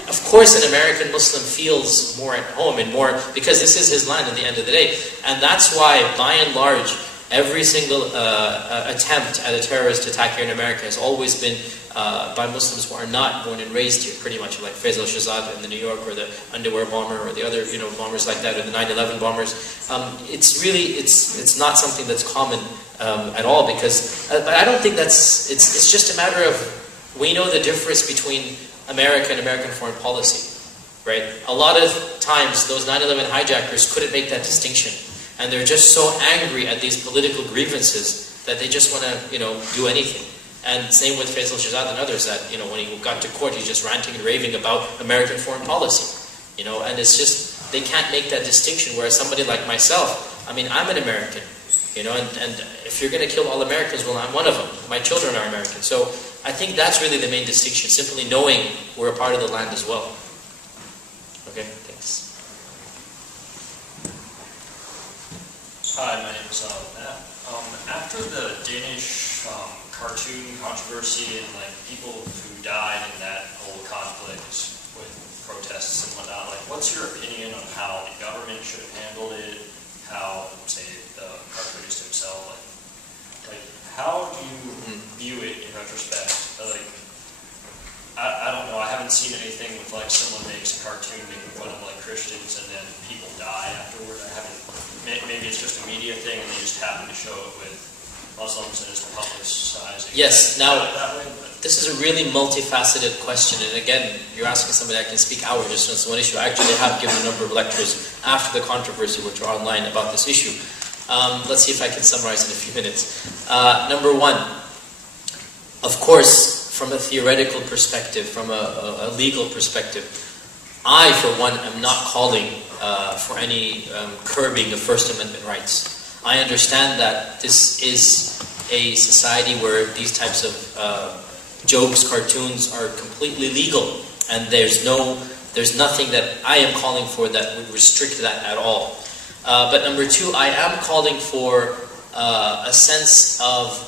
of course an American Muslim feels more at home and more, because this is his land at the end of the day. And that's why, by and large, every single attempt at a terrorist attack here in America has always been by Muslims who are not born and raised here, pretty much, like Faisal Shahzad in the New York, or the underwear bomber, or the other, you know, bombers like that, or the 9/11 bombers. It's not something that's common at all, because I don't think that's, it's just a matter of, we know the difference between America and American foreign policy, right? A lot of times, those 9/11 hijackers couldn't make that distinction. And they're just so angry at these political grievances that they just want to, you know, do anything. And same with Faisal Shahzad and others, that, you know, when he got to court, he's just ranting and raving about American foreign policy. You know, and it's just, they can't make that distinction, whereas somebody like myself, I mean, I'm an American. You know, and if you're going to kill all Americans, well, I'm one of them. My children are American. So I think that's really the main distinction, simply knowing we're a part of the land as well. Okay, thanks. Hi, my name is Matt. After the Danish cartoon controversy and like people who died in that whole conflict with protests and whatnot, like what's your opinion on how the government should have handled it? How, say, the cartoonist himself, like how do you view it in retrospect? Like, I don't know, I haven't seen anything with like someone makes a cartoon making fun of like Christians and then people die afterward. I haven't, maybe it's just a media thing and they just happen to show it with Muslims and it's publicizing. Yes, now, that way, this is a really multifaceted question, and again, you're asking somebody I can speak hours just on this one issue. I actually have given a number of lectures after the controversy, which are online, about this issue. Let's see if I can summarize in a few minutes. Number one, of course, from a theoretical perspective, from a legal perspective, I, for one, am not calling for any curbing of First Amendment rights. I understand that this is a society where these types of jokes, cartoons are completely legal, and there's nothing that I am calling for that would restrict that at all. But number two, I am calling for a sense of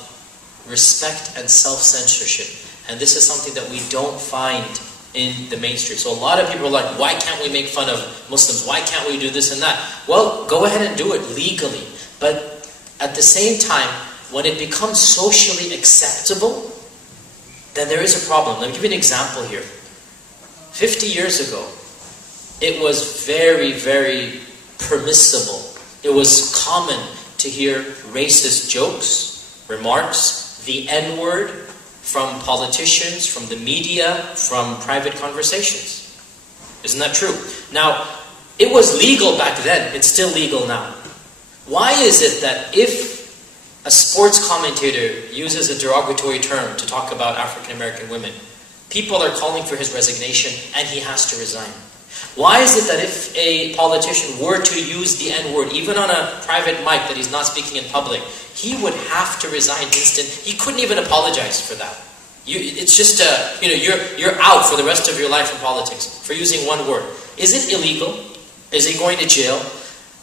respect and self-censorship, and this is something that we don't find in the mainstream. So a lot of people are like, why can't we make fun of Muslims? Why can't we do this and that? Well, go ahead and do it legally, but at the same time, when it becomes socially acceptable, then there is a problem. Let me give you an example here. 50 years ago, it was very, very permissible. It was common to hear racist jokes, remarks, the N-word from politicians, from the media, from private conversations. Isn't that true? Now, it was legal back then. It's still legal now. Why is it that if a sports commentator uses a derogatory term to talk about African American women, people are calling for his resignation and he has to resign? Why is it that if a politician were to use the N-word, even on a private mic that he's not speaking in public, he would have to resign instant? He couldn't even apologize for that. It's just, you're out for the rest of your life in politics for using one word. Is it illegal? Is he going to jail?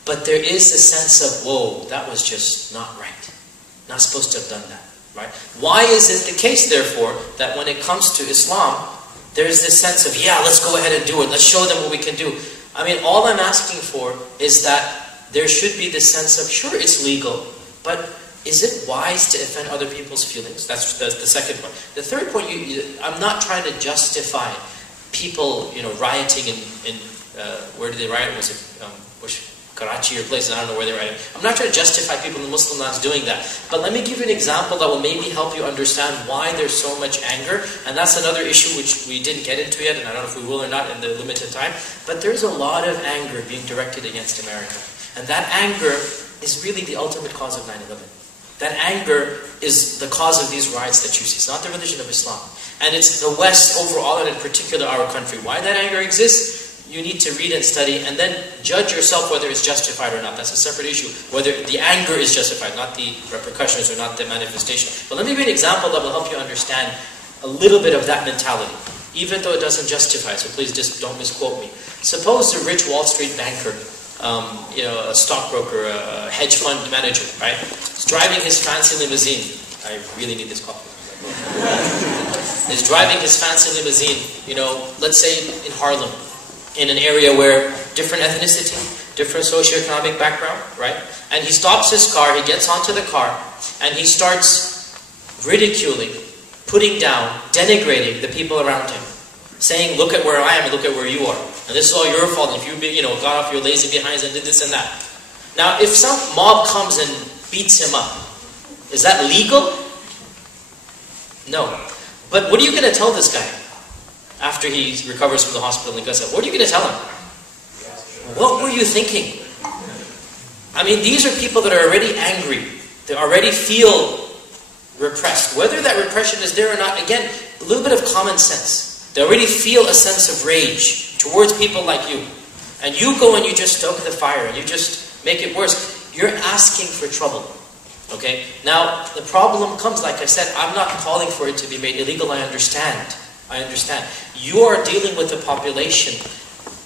But there is a sense of, whoa, that was just not right. Not supposed to have done that, right? Why is it the case, therefore, that when it comes to Islam, there's this sense of, yeah, let's go ahead and do it. Let's show them what we can do. I mean, all I'm asking for is that there should be this sense of, sure, it's legal, but is it wise to offend other people's feelings? That's the second point. The third point, I'm not trying to justify people, rioting in where did they riot? Was it Karachi or places? I don't know where they rioted. I'm not trying to justify people in the Muslim lands doing that. But let me give you an example that will maybe help you understand why there's so much anger. And that's another issue which we didn't get into yet, and I don't know if we will or not in the limited time. But there's a lot of anger being directed against America. And that anger is really the ultimate cause of 9/11. That anger is the cause of these riots that you see. It's not the religion of Islam. And it's the West overall, and in particular our country. Why that anger exists, you need to read and study, and then judge yourself whether it's justified or not. That's a separate issue. Whether the anger is justified, not the repercussions or not the manifestation. But let me give you an example that will help you understand a little bit of that mentality, even though it doesn't justify it, so please just don't misquote me. Suppose a rich Wall Street banker, a stockbroker, a hedge fund manager, right? He's driving his fancy limousine. I really need this coffee. He's driving his fancy limousine, let's say in Harlem, in an area where different ethnicity, different socioeconomic background, right? And he stops his car, he gets onto the car, and he starts ridiculing, putting down, denigrating the people around him, saying, look at where I am and look at where you are. And this is all your fault if you got off your lazy behinds and did this and that. Now, if some mob comes and beats him up, is that legal? No. But what are you going to tell this guy after he recovers from the hospital and goes out? What are you going to tell him? What were you thinking? I mean, these are people that are already angry. They already feel repressed. Whether that repression is there or not, again, a little bit of common sense. They already feel a sense of rage towards people like you. And you go and you just stoke the fire and you just make it worse. You're asking for trouble. Okay? Now, the problem comes, like I said, I'm not calling for it to be made illegal. I understand. I understand. You are dealing with the population.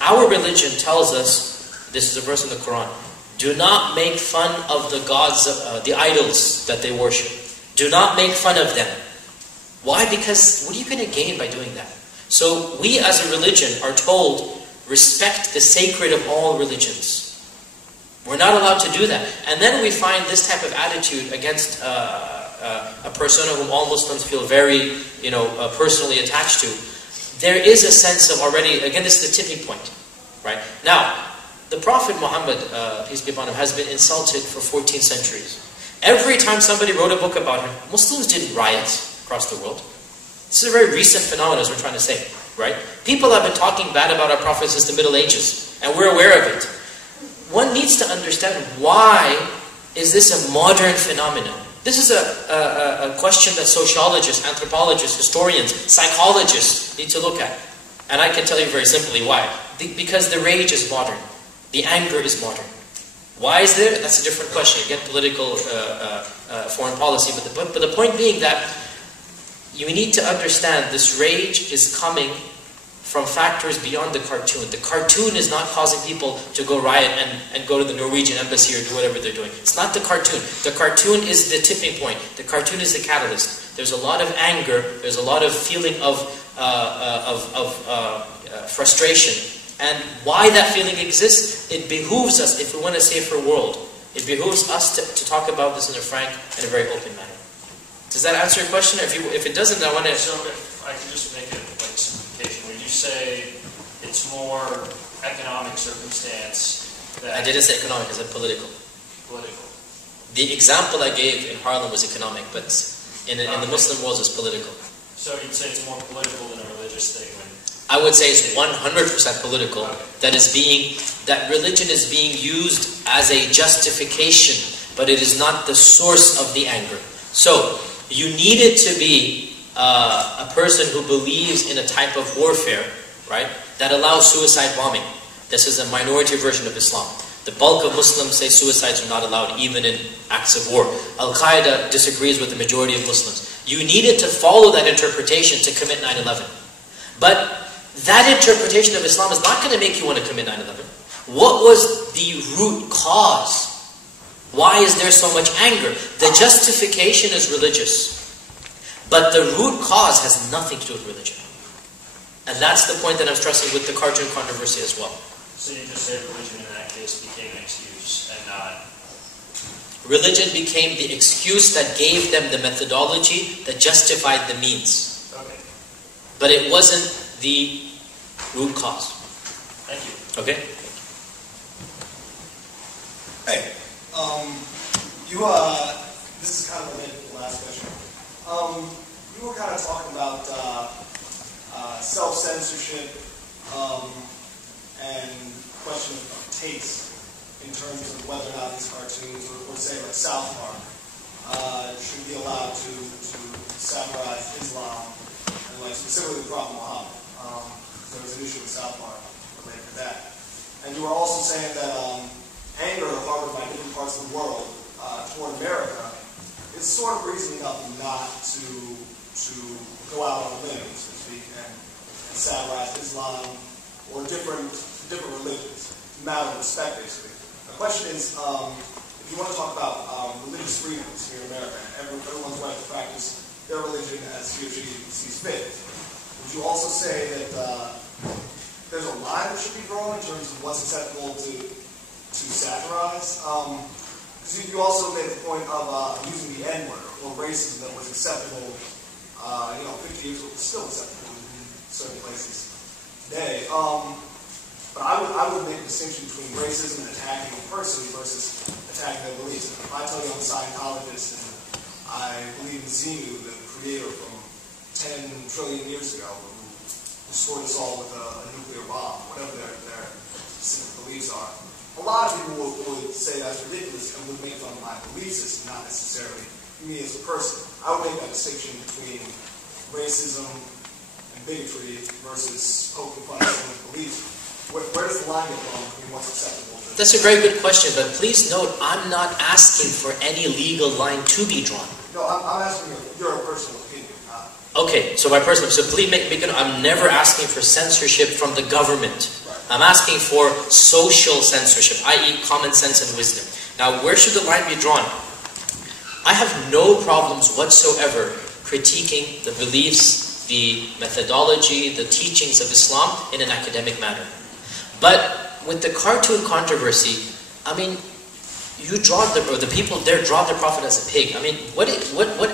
Our religion tells us, this is a verse in the Quran, do not make fun of the gods, the idols that they worship. Do not make fun of them. Why? Because what are you going to gain by doing that? So we as a religion are told, respect the sacred of all religions. We're not allowed to do that. And then we find this type of attitude against a persona whom all Muslims feel very, personally attached to. There is a sense of already, again, this is the tipping point, right? Now, the Prophet Muhammad, peace be upon him, has been insulted for 14 centuries. Every time somebody wrote a book about him, Muslims didn't riot across the world. This is a very recent phenomenon, as we're trying to say, right? People have been talking bad about our Prophet since the Middle Ages, and we're aware of it. One needs to understand, why is this a modern phenomenon? This is a question that sociologists, anthropologists, historians, psychologists need to look at. And I can tell you very simply why. Because the rage is modern. The anger is modern. Why is there? That's a different question. Again, political, foreign policy. But the point being that you need to understand this rage is coming from factors beyond the cartoon. The cartoon is not causing people to go riot and go to the Norwegian embassy or do whatever they're doing. It's not the cartoon. The cartoon is the tipping point. The cartoon is the catalyst. There's a lot of anger. There's a lot of feeling of frustration. And why that feeling exists, it behooves us, if we want a safer world, it behooves us to talk about this in a frank and a very open manner. Does that answer your question? If it doesn't, I want to... So if I can just make it like simplification, would you say it's more economic circumstance that... I didn't say economic, I said political. Political. The example I gave in Harlem was economic, but in the Muslim world it's political. So you'd say it's more political than a religious thing? I would say it's 100% political. That religion is being used as a justification, but it is not the source of the anger. So, you need it to be a person who believes in a type of warfare, right, that allows suicide bombing. This is a minority version of Islam. The bulk of Muslims say suicides are not allowed, even in acts of war. Al-Qaeda disagrees with the majority of Muslims. You needed to follow that interpretation to commit 9/11. But that interpretation of Islam is not going to make you want to commit 9/11. What was the root cause? Why is there so much anger? The justification is religious. But the root cause has nothing to do with religion. And that's the point that I'm stressing with the cartoon controversy as well. So you just say religion in that case became an excuse and not... Religion became the excuse that gave them the methodology that justified the means. Okay. But it wasn't the root cause. Thank you. Okay? Hey, this is kind of related to the last question. You were kind of talking about self-censorship and question of taste in terms of whether or not these cartoons, or say like South Park, should be allowed to satirize Islam and like specifically the Prophet Muhammad. There was an issue with South Park related to that. And you were also saying that anger harbored by different parts of the world toward America is sort of reason enough not to go out on a limb, so to speak, and satirize Islam or different religions. It's a matter of respect, basically. The question is, if you want to talk about religious freedoms here in America, everyone's right to practice their religion as he or she sees fit. Would you also say that there's a line that should be drawn in terms of what's acceptable to satirize? Because you also made the point of using the N-word or racism that was acceptable, 50 years ago, still acceptable in certain places today. But I would make a distinction between racism and attacking a person versus attacking their beliefs. If I tell you I'm a Scientologist and I believe in Xenu, the creator from 10 trillion years ago, who destroyed us all with a nuclear bomb, whatever their specific beliefs are, a lot of people would say that's ridiculous and would make fun of my belief system, not necessarily me as a person. I would make that distinction between racism and bigotry versus poking fun at someone's beliefs. Where does the line get wrong between what's acceptable? That's a very good question, but please note, I'm not asking for any legal line to be drawn. No, I'm asking your personal opinion. Okay, so my personal, so please make it, I'm never asking for censorship from the government. Right. I'm asking for social censorship, i.e. common sense and wisdom. Now, where should the line be drawn? I have no problems whatsoever critiquing the beliefs, the methodology, the teachings of Islam in an academic manner. But with the cartoon controversy, I mean, the people there draw the Prophet as a pig. I mean, what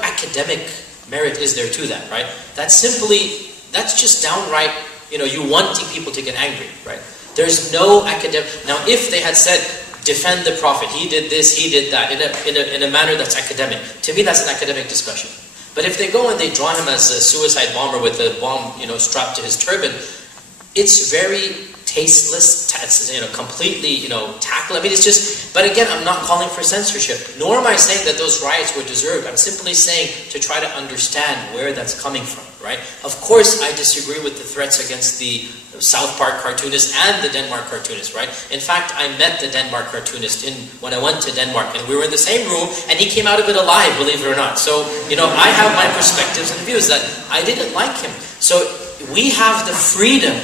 academic merit is there to that, right? That's just downright, you wanting people to get angry, right? There's no academic. Now, if they had said, defend the Prophet, he did this, he did that, in a manner that's academic, to me that's an academic discussion. But if they go and they draw him as a suicide bomber with a bomb, strapped to his turban, it's very tasteless, completely, tackle. I mean, it's just, but again, I'm not calling for censorship, nor am I saying that those riots were deserved. I'm simply saying to try to understand where that's coming from, right? Of course, I disagree with the threats against the South Park cartoonist and the Denmark cartoonist, right? In fact, I met the Denmark cartoonist when I went to Denmark, and we were in the same room, and he came out of it alive, believe it or not. So, I have my perspectives and views that I didn't like him. So, we have the freedom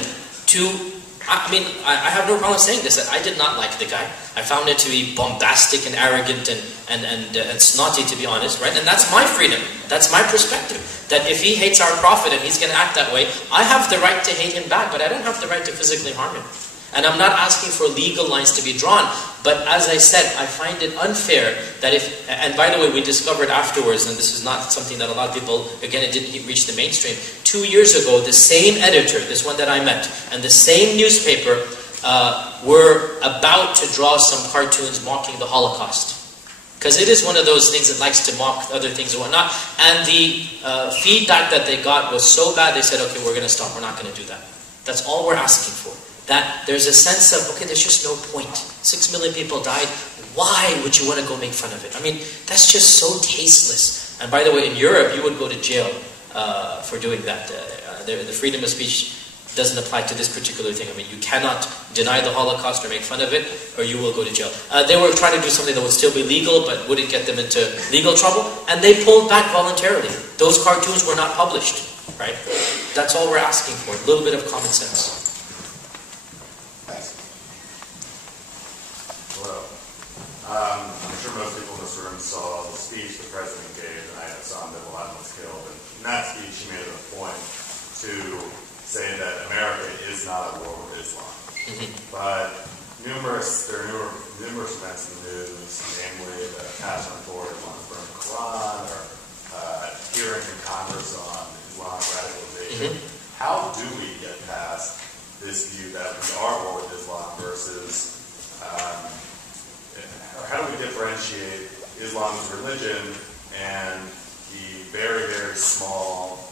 to, I have no problem saying this, that I did not like the guy. I found it to be bombastic and arrogant and snotty, to be honest, right? And that's my freedom. That's my perspective. That if he hates our Prophet and he's going to act that way, I have the right to hate him back, but I don't have the right to physically harm him. And I'm not asking for legal lines to be drawn, but as I said, I find it unfair that and by the way, we discovered afterwards, and this is not something that a lot of people, again, it didn't reach the mainstream, 2 years ago, the same editor, this one that I met, and the same newspaper were about to draw some cartoons mocking the Holocaust. Because it is one of those things that likes to mock other things and whatnot. And the feedback that they got was so bad, they said, okay, we're going to stop, we're not going to do that. That's all we're asking for. That there's a sense of, okay, there's just no point. 6 million people died. Why would you want to go make fun of it? I mean, that's just so tasteless. And by the way, in Europe, you would go to jail for doing that. The freedom of speech doesn't apply to this particular thing. I mean, you cannot deny the Holocaust or make fun of it, or you will go to jail. They were trying to do something that would still be legal, but wouldn't get them into legal trouble, and they pulled back voluntarily. Those cartoons were not published, right? That's all we're asking for, a little bit of common sense. Hello. I'm sure most people in this room saw the speech the president gave the night Osama bin Laden was killed. And in that speech, he made it a point to say that America is not at war with Islam. But there are numerous events in the news, namely the Kashmir report on the burned Quran, or hearing in Congress on Islamic radicalization. How do we get past this view that we are at war with Islam versus, or how do we differentiate Islam's religion and the very, very small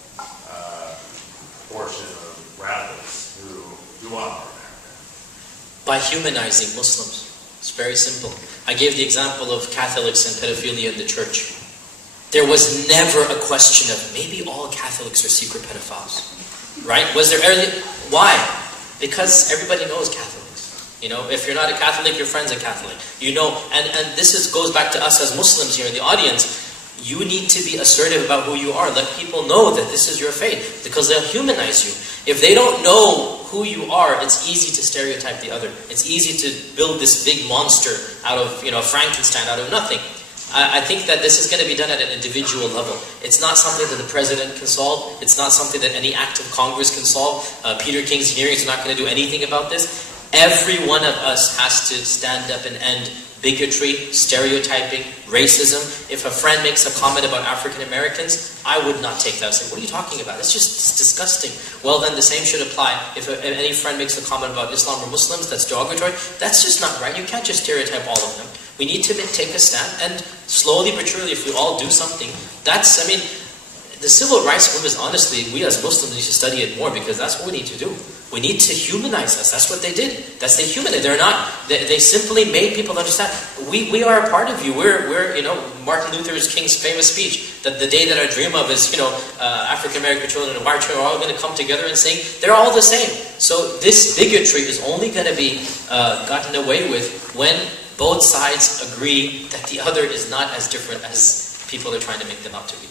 portion of radicals who want to harm America? By humanizing Muslims. It's very simple. I gave the example of Catholics and pedophilia in the church. There was never a question of maybe all Catholics are secret pedophiles. Right? Was there early? Why? Because everybody knows Catholics. You know, if you're not a Catholic, your friend's a Catholic. You know, and this goes back to us as Muslims here in the audience. You need to be assertive about who you are. Let people know that this is your faith, because they'll humanize you. If they don't know who you are, it's easy to stereotype the other. It's easy to build this big monster out of, Frankenstein out of nothing. I think that this is going to be done at an individual level. It's not something that the president can solve. It's not something that any act of Congress can solve. Peter King's hearings are not going to do anything about this. Every one of us has to stand up and end bigotry, stereotyping, racism. If a friend makes a comment about African Americans, I would not take that and say, what are you talking about? It's disgusting. Well, then the same should apply. If any friend makes a comment about Islam or Muslims that's derogatory, that's just not right. You can't just stereotype all of them. We need to take a stand, and slowly but surely, if we all do something, the civil rights movement, honestly, we as Muslims need to study it more, because that's what we need to do. We need to humanize us. That's what they did. That's they humanized. They simply made people understand, we are a part of you. We're Martin Luther King's famous speech, that the day that I dream of is, African American children and white children are all going to come together and sing. They're all the same. So this bigotry is only going to be gotten away with when both sides agree that the other is not as different as people are trying to make them out to be.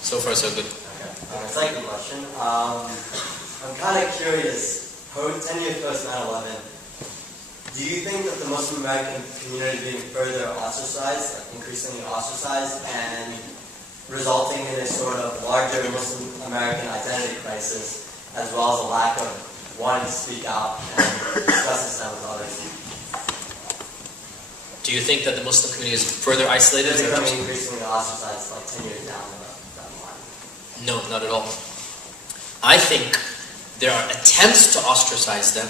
So far, so good. Okay. Second question. I'm kind of curious. 10 years post 9/11, do you think that the Muslim American community being further ostracized, like increasingly ostracized, and resulting in a sort of larger Muslim American identity crisis, as well as a lack of wanting to speak out and discuss this with others? Do you think that the Muslim community is further isolated? Is it becoming increasingly ostracized like 10 years down the line? No, not at all. I think there are attempts to ostracize them,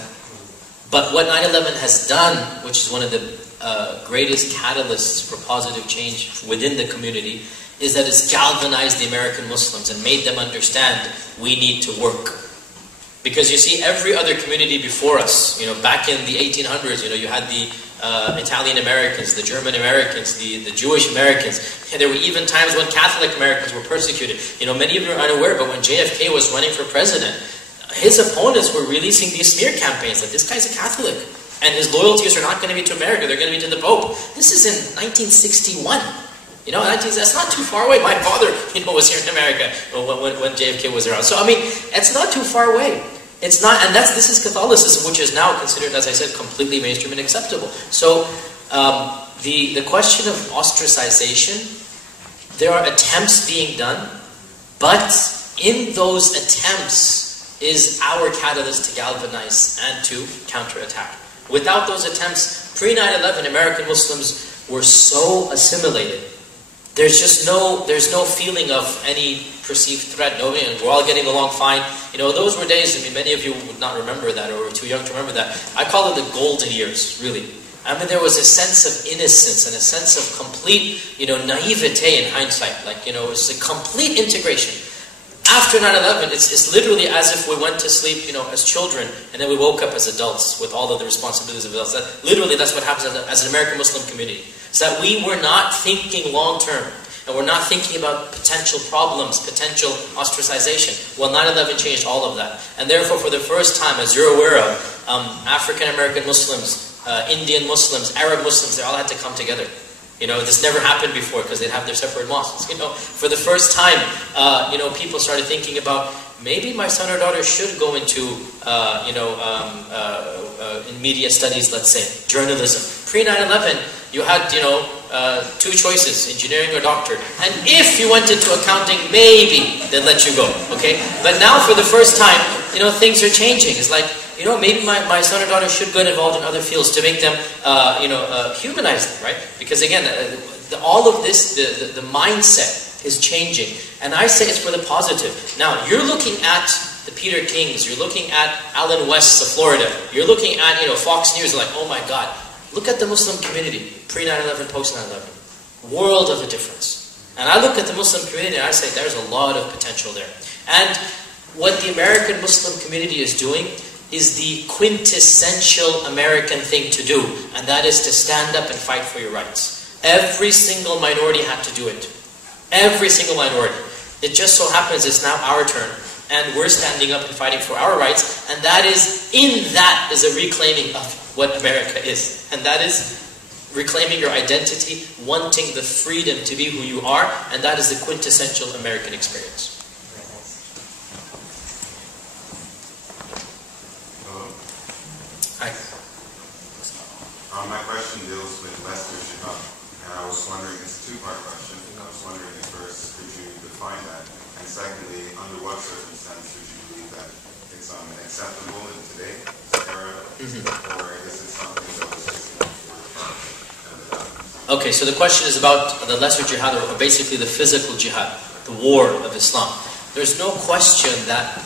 but what 9/11 has done, which is one of the greatest catalysts for positive change within the community, is that it's galvanized the American Muslims and made them understand we need to work. Because you see, every other community before us, back in the 1800s, you had the Italian Americans, the German Americans, the Jewish Americans. And there were even times when Catholic Americans were persecuted. Many of you are unaware, but when JFK was running for president, his opponents were releasing these smear campaigns that this guy's a Catholic, and his loyalties are not going to be to America, they're going to be to the Pope. This is in 1961. That's not too far away. My father, was here in America when JFK was around. So, it's not too far away. It's not, and this is Catholicism, which is now considered, as I said, completely mainstream and acceptable. So, the question of ostracization, there are attempts being done, but in those attempts is our catalyst to galvanize and to counterattack. Without those attempts, pre-9/11, American Muslims were so assimilated. There's no feeling of any perceived threat. We're all getting along fine. Those were days, many of you would not remember that, or were too young to remember that. I call it the golden years, really. There was a sense of innocence and a sense of complete, naivete in hindsight. It's a complete integration. After 9/11, it's literally as if we went to sleep, as children, and then we woke up as adults with all of the responsibilities of adults. That's what happens as an American Muslim community. It's that we were not thinking long term, and we're not thinking about potential problems, potential ostracization. Well, 9/11 changed all of that. And therefore, for the first time, as you're aware of, African American Muslims, Indian Muslims, Arab Muslims, they all had to come together. This never happened before because they'd have their separate mosques. For the first time, people started thinking about maybe my son or daughter should go into, in media studies, let's say, journalism. Pre 9/11, you had, two choices, engineering or doctor. And if you went into accounting, maybe they'd let you go, okay? But now for the first time, things are changing. It's like, maybe my son or daughter should get involved in other fields to make them, humanize them, right? Because again, all of this, the mindset is changing. And I say it's for the positive. Now, you're looking at the Peter Kings, you're looking at Alan West of Florida, you're looking at, Fox News, like, oh my God, look at the Muslim community, pre-9/11, post-9/11. World of a difference. And I look at the Muslim community and I say there's a lot of potential there. And what the American Muslim community is doing is the quintessential American thing to do. And that is to stand up and fight for your rights. Every single minority had to do it. Every single minority. It just so happens it's now our turn. And we're standing up and fighting for our rights. And that is a reclaiming of what America is. And that is reclaiming your identity, wanting the freedom to be who you are. And that is the quintessential American experience. Hello. Hi. My question deals with Lester Shihab. And I was wondering, it's a two-part question. I was wondering if first, could you define that? And secondly, under what circumstance would you believe that it's acceptable in today's era? Or is it something that was just for Okay, so the question is about the lesser jihad, or basically the physical jihad, the war of Islam. There's no question that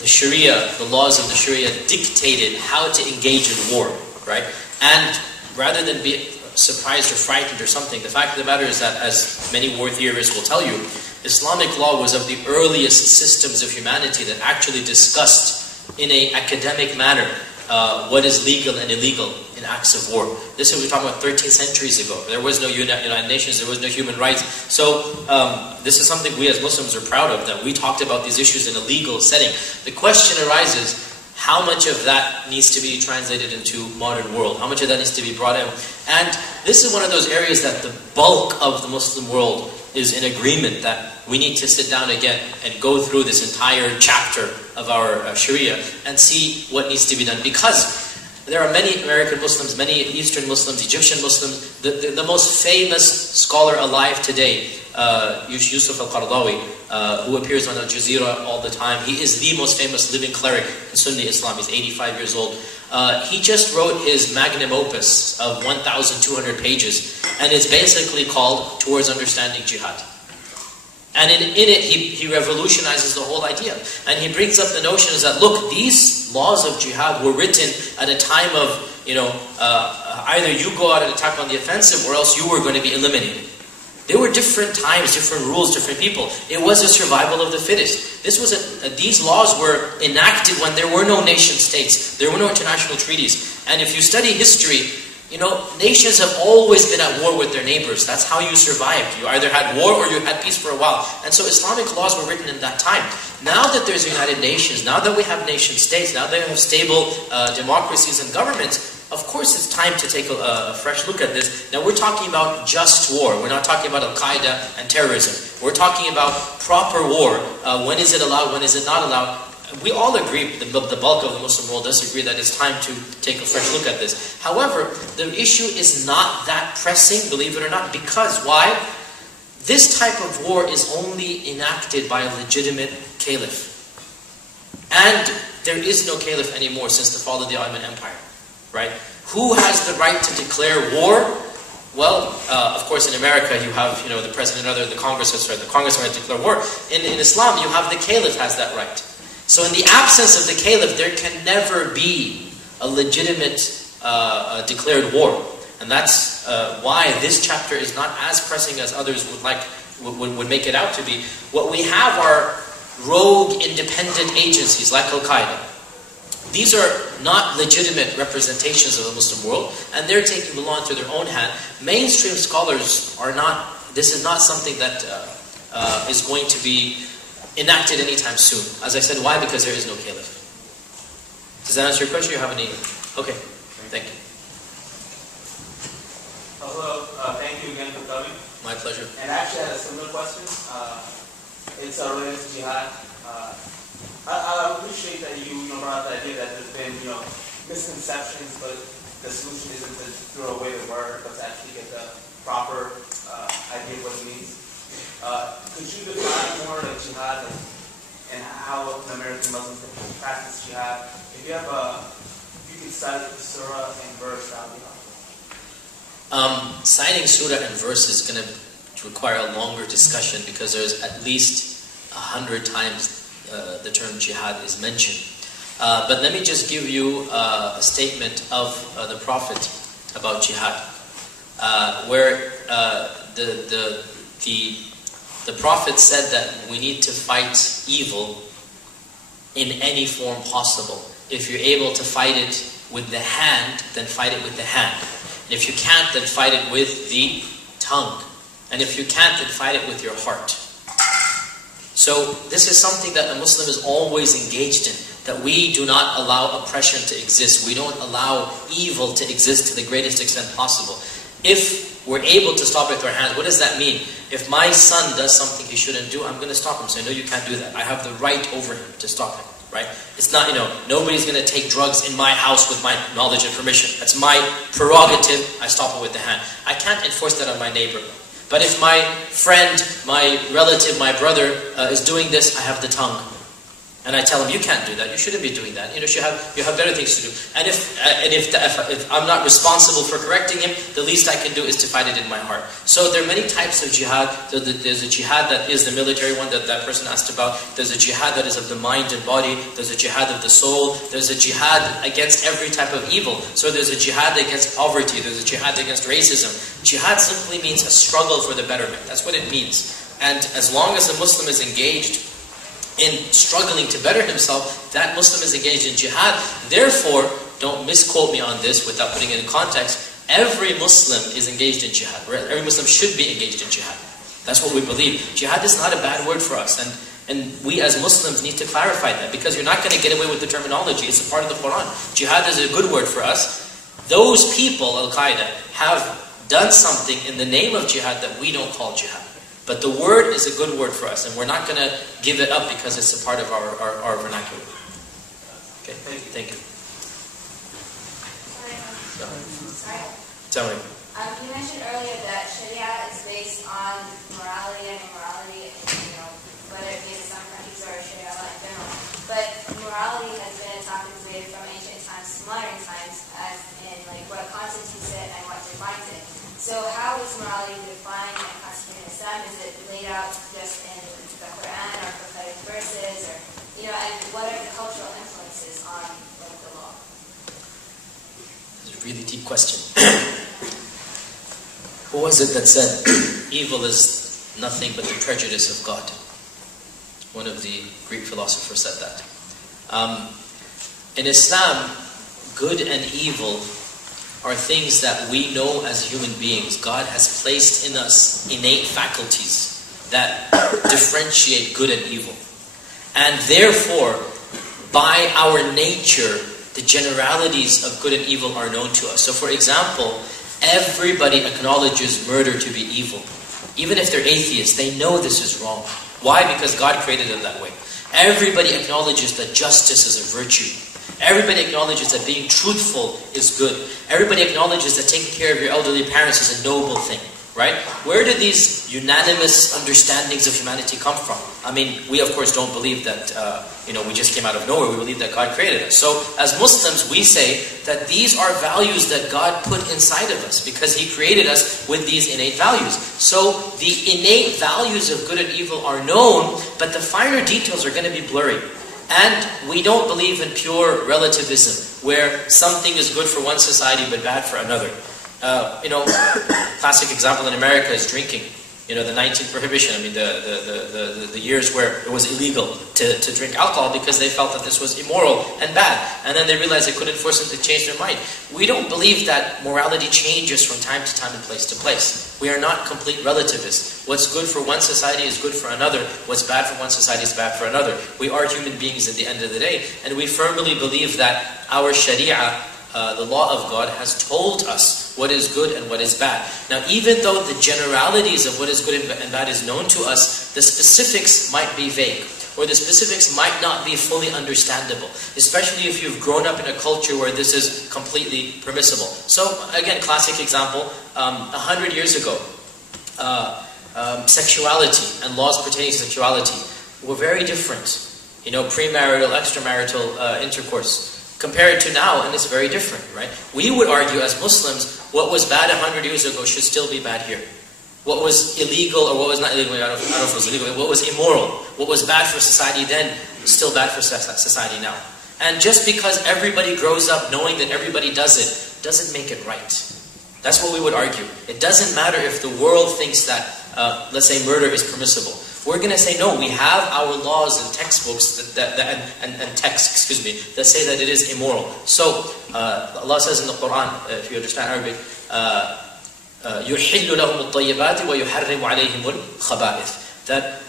the Sharia, the laws of the Sharia dictated how to engage in war, right? And rather than be surprised or frightened or something, the fact of the matter is that, as many war theorists will tell you, Islamic law was of the earliest systems of humanity that actually discussed in an academic manner what is legal and illegal in acts of war. This is, we're talking about 13 centuries ago. There was no United Nations, there was no human rights. So this is something we as Muslims are proud of, that we talked about these issues in a legal setting. The question arises, how much of that needs to be translated into modern world? How much of that needs to be brought in? And this is one of those areas that the bulk of the Muslim world is in agreement that we need to sit down again and go through this entire chapter of our Sharia and see what needs to be done. Because there are many American Muslims, many Eastern Muslims, Egyptian Muslims. The most famous scholar alive today, Yusuf al-Qaradawi, who appears on Al Jazeera all the time. He is the most famous living cleric in Sunni Islam. He's 85 years old. He just wrote his magnum opus of 1,200 pages, and it's basically called Towards Understanding Jihad. And in it, he revolutionizes the whole idea. And he brings up the notions that, look, these laws of jihad were written at a time of, either you go out and attack on the offensive or else you were going to be eliminated. There were different times, different rules, different people. It was a survival of the fittest. These laws were enacted when there were no nation states. There were no international treaties. And if you study history, nations have always been at war with their neighbors. That's how you survived. You either had war or you had peace for a while. And so Islamic laws were written in that time. Now that there's United Nations, now that we have nation states, now that we have stable democracies and governments, of course it's time to take a fresh look at this. Now we're talking about just war. We're not talking about Al-Qaeda and terrorism. We're talking about proper war. When is it allowed? When is it not allowed? We all agree, the bulk of the Muslim world does agree that it's time to take a fresh look at this. However, the issue is not that pressing, believe it or not, because why? This type of war is only enacted by a legitimate caliph. And there is no caliph anymore since the fall of the Ottoman Empire, right? Who has the right to declare war? Well, of course, in America you have, the president or the Congress has the Congress has right to declare war. In Islam, you have the caliph has that right. So in the absence of the caliph, there can never be a legitimate declared war. And that's why this chapter is not as pressing as others would make it out to be. What we have are rogue independent agencies like Al-Qaeda. These are not legitimate representations of the Muslim world, and they're taking the law into their own hand. Mainstream scholars are not, this is not something that is going to be enacted anytime soon. As I said, why? Because there is no caliph. Does that answer your question? You have any? Okay, thank you. Hello, thank you again for coming. My pleasure. And I actually had a similar question. It's related to jihad. I appreciate that you brought up the idea that there's been misconceptions, but the solution isn't to throw away the word, but to actually get the proper idea of what it means. Could you define more like jihad and how American Muslims practice jihad? If you could cite the surah and verse, that would be helpful. Citing surah and verse is going to require a longer discussion because there's at least 100 times the term jihad is mentioned. But let me just give you a statement of the Prophet about jihad, where the Prophet said that we need to fight evil in any form possible. If you're able to fight it with the hand, then fight it with the hand. And if you can't, then fight it with the tongue. And if you can't, then fight it with your heart. So this is something that a Muslim is always engaged in, that we do not allow oppression to exist. We don't allow evil to exist to the greatest extent possible. If we're able to stop it with our hands, what does that mean? If my son does something he shouldn't do, I'm going to stop him. Say, no, you can't do that. I have the right over him to stop him. Right? It's not, nobody's going to take drugs in my house with my knowledge and permission. That's my prerogative. I stop it with the hand. I can't enforce that on my neighbor. But if my friend, my relative, my brother is doing this, I have the tongue. And I tell him, you can't do that. You shouldn't be doing that. You have better things to do. And if I'm not responsible for correcting him, the least I can do is to fight it in my heart. So there are many types of jihad. There's a jihad that is the military one that person asked about. There's a jihad that is of the mind and body. There's a jihad of the soul. There's a jihad against every type of evil. So there's a jihad against poverty. There's a jihad against racism. Jihad simply means a struggle for the betterment. That's what it means. And as long as a Muslim is engaged in struggling to better himself, that Muslim is engaged in jihad. Therefore, don't misquote me on this without putting it in context. Every Muslim is engaged in jihad. Every Muslim should be engaged in jihad. That's what we believe. Jihad is not a bad word for us. And we as Muslims need to clarify that, because you're not going to get away with the terminology. It's a part of the Quran. Jihad is a good word for us. Those people, Al-Qaeda, have done something in the name of jihad that we don't call jihad. But the word is a good word for us, and we're not going to give it up because it's a part of our vernacular. Okay, thank you. Sorry. Tell me. You mentioned earlier that Sharia is based on morality and immorality, whether it be in Islamic countries or Sharia law in general. But morality has been a topic debated from ancient times to modern times, as in what constitutes it and what defines it. So how is morality defined and constituted in Islam? Is it laid out just in the Quran or prophetic verses, or and what are the cultural influences on the law? It's a really deep question. Who was it that said, evil is nothing but the prejudice of God? One of the Greek philosophers said that. In Islam, good and evil are things that we know as human beings. God has placed in us innate faculties that differentiate good and evil. And therefore, by our nature, the generalities of good and evil are known to us. So for example, everybody acknowledges murder to be evil. Even if they're atheists, they know this is wrong. Why? Because God created it that way. Everybody acknowledges that justice is a virtue. Everybody acknowledges that being truthful is good. Everybody acknowledges that taking care of your elderly parents is a noble thing, right? Where did these unanimous understandings of humanity come from? I mean, we of course don't believe that, we just came out of nowhere. We believe that God created us. So as Muslims, we say that these are values that God put inside of us because He created us with these innate values. So the innate values of good and evil are known, but the finer details are going to be blurry. And we don't believe in pure relativism, where something is good for one society but bad for another. Classic example in America is drinking. The 19th prohibition. I mean, the years where it was illegal to drink alcohol because they felt that this was immoral and bad. And then they realized they couldn't force them to change their mind. We don't believe that morality changes from time to time and place to place. We are not complete relativists. What's good for one society is good for another. What's bad for one society is bad for another. We are human beings at the end of the day. And we firmly believe that our Sharia, the law of God, has told us what is good and what is bad. Now, even though the generalities of what is good and bad is known to us, the specifics might be vague. where the specifics might not be fully understandable, especially if you've grown up in a culture where this is completely permissible. So again, classic example, 100 years ago, sexuality and laws pertaining to sexuality were very different. You know, premarital, extramarital intercourse. Compared to now, and it's very different, right? We would argue as Muslims, what was bad 100 years ago should still be bad here. What was illegal, or what was not illegal, I don't know if it was illegal, what was immoral, what was bad for society then, is still bad for society now. And just because everybody grows up knowing that everybody does it, doesn't make it right. That's what we would argue. It doesn't matter if the world thinks that, let's say, murder is permissible. We're going to say, no, we have our laws and textbooks and texts, that say that it is immoral. So, Allah says in the Quran, if you understand Arabic, يُحِلُّ لَهُمُ الطَّيِّبَاتِ وَيُحَرِّمُ عَلَيْهِمُ الْخَبَائِثِ. That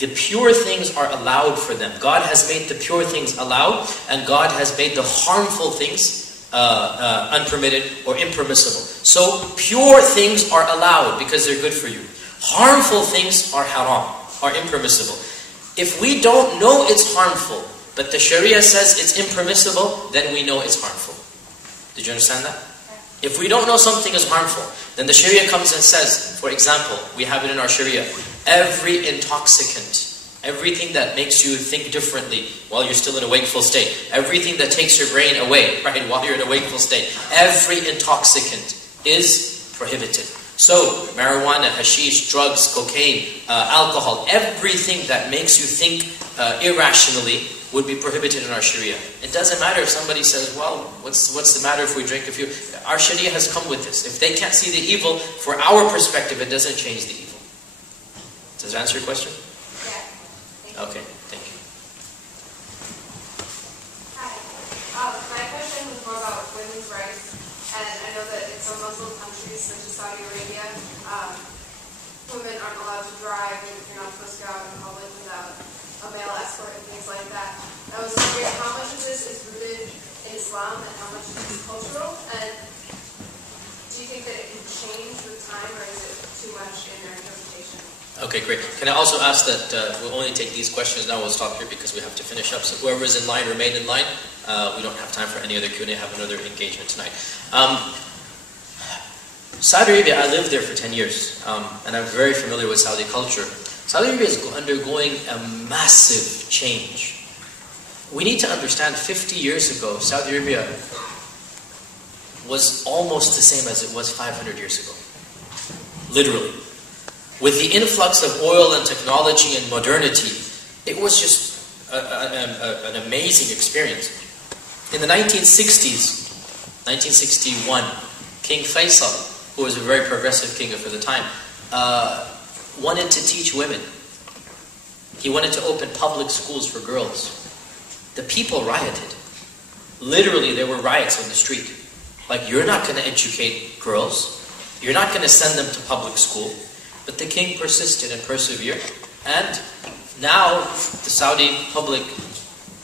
the pure things are allowed for them. God has made the pure things allowed, and God has made the harmful things unpermitted or impermissible. So, pure things are allowed because they're good for you. Harmful things are haram, are impermissible. If we don't know it's harmful, but the Sharia says it's impermissible, then we know it's harmful. Did you understand that? If we don't know something is harmful, then the Sharia comes and says, for example, we have it in our Sharia, every intoxicant, everything that makes you think differently while you're still in a wakeful state, everything that takes your brain away, right, while you're in a wakeful state, every intoxicant is prohibited. So, marijuana, hashish, drugs, cocaine, alcohol, everything that makes you think irrationally would be prohibited in our Sharia. It doesn't matter if somebody says, well, what's the matter if we drink a few? Our Sharia has come with this. If they can't see the evil, for our perspective, it doesn't change the evil. Does that answer your question? Yeah. Okay, thank you. Hi. My question was more about women's rights. And I know that in some Muslim countries, such as Saudi Arabia, women aren't allowed to drive, and you're not supposed to go out in public without a male escort and things like that. I was wondering how much of this is rooted in Islam and how much is cultural, and do you think that it can change with time, or is it too much in their interpretation? Okay, great. Can I also ask that we'll only take these questions now, we'll stop here because we have to finish up. So whoever is in line, remain in line. We don't have time for any other Q&A, have another engagement tonight. Saudi Arabia, I lived there for 10 years, and I'm very familiar with Saudi culture. Saudi Arabia is undergoing a massive change. We need to understand 50 years ago, Saudi Arabia was almost the same as it was 500 years ago. Literally. With the influx of oil and technology and modernity, it was just an amazing experience. In the 1960s, 1961, King Faisal, who was a very progressive king for the time, wanted to teach women. He wanted to open public schools for girls. The people rioted. Literally, there were riots on the street. Like, you're not going to educate girls. You're not going to send them to public school. But the king persisted and persevered. And now the Saudi public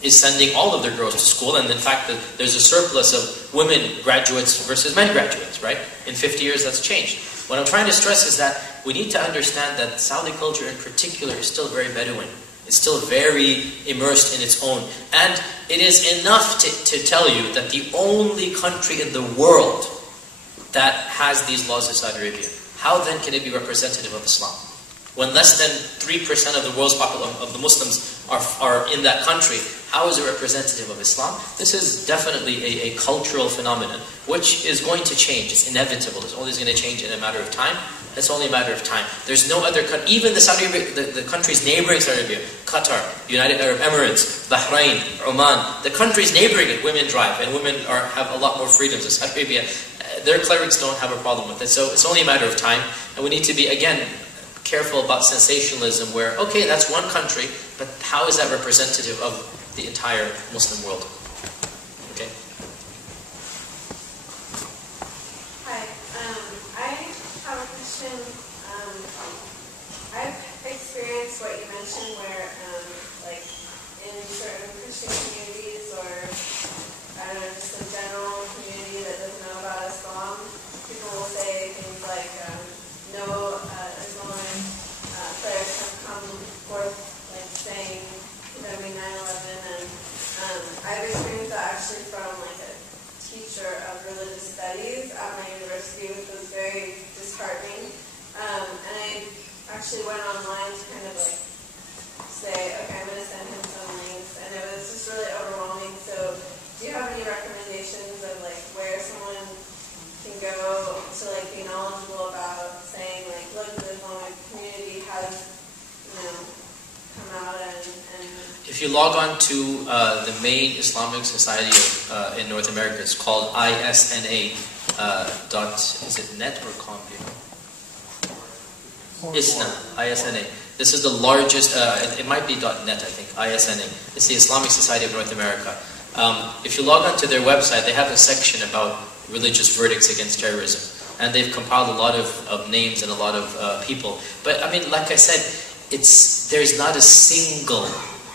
is sending all of their girls to school. And in fact, there's a surplus of women graduates versus men graduates, right? In 50 years, that's changed. What I'm trying to stress is that we need to understand that Saudi culture in particular is still very Bedouin. It's still very immersed in its own. And it is enough to tell you that the only country in the world that has these laws is Saudi Arabia. How then can it be representative of Islam? When less than 3% of the world's population, of the Muslims are in that country, how is it representative of Islam? This is definitely a cultural phenomenon, which is going to change. It's inevitable. It's always going to change in a matter of time. It's only a matter of time. There's no other country, even the Saudi Arabia, the countries neighboring Saudi Arabia, Qatar, United Arab Emirates, Bahrain, Oman, the countries neighboring it, women drive, and women have a lot more freedoms in Saudi Arabia. Their clerics don't have a problem with it. So it's only a matter of time. And we need to be, again, careful about sensationalism where, okay, that's one country, but how is that representative of the entire Muslim world? Okay? Hi. I have a question. I've experienced what you mentioned where, like, in certain Christian communities or, I don't know, just a general community that doesn't know about Islam, people will say things like, no Islamic prayers have come forth, like saying I've experienced that actually from like a teacher of religious studies at my university, which was very disheartening. And I actually went online to kind of like say, okay, I'm going to send him some links, and it was just really overwhelming. So do you have any recommendations of like where someone can go to like be knowledgeable about saying like, look, the Islamic community has, come out and If you log on to the main Islamic society in North America, it's called ISNA. Is it net or com? ISNA. ISNA. This is the largest. It might be .net, I think. ISNA. It's the Islamic Society of North America. If you log on to their website, they have a section about religious verdicts against terrorism, and they've compiled a lot of names and a lot of people. But I mean, like I said, there's not a single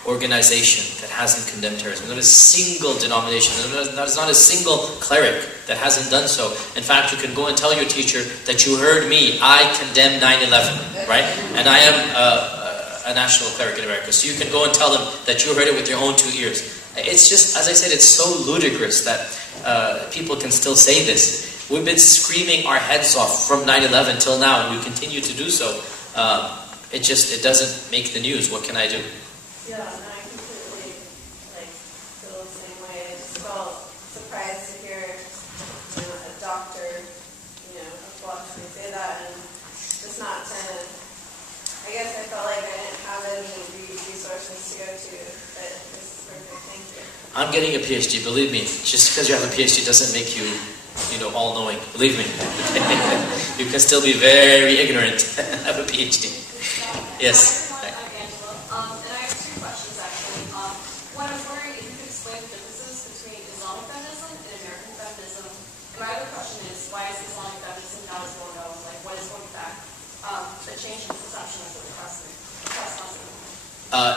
organization that hasn't condemned terrorism. Not a single denomination. There's not a single cleric that hasn't done so. In fact, you can go and tell your teacher that you heard me. I condemn 9/11, right? And I am a national cleric in America. So you can go and tell them that you heard it with your own 2 ears. It's just, as I said, it's so ludicrous that people can still say this. We've been screaming our heads off from 9/11 till now, and we continue to do so. It doesn't make the news. What can I do? Yeah, and I completely feel the same way. I just felt surprised to hear, a doctor, of philosophy say that, and just not kind of. I guess I felt like I didn't have any resources to go to, but this is perfect. Thank you. I'm getting a PhD. Believe me, just because you have a PhD doesn't make you, all-knowing. Believe me, you can still be very ignorant and have a PhD. Yes.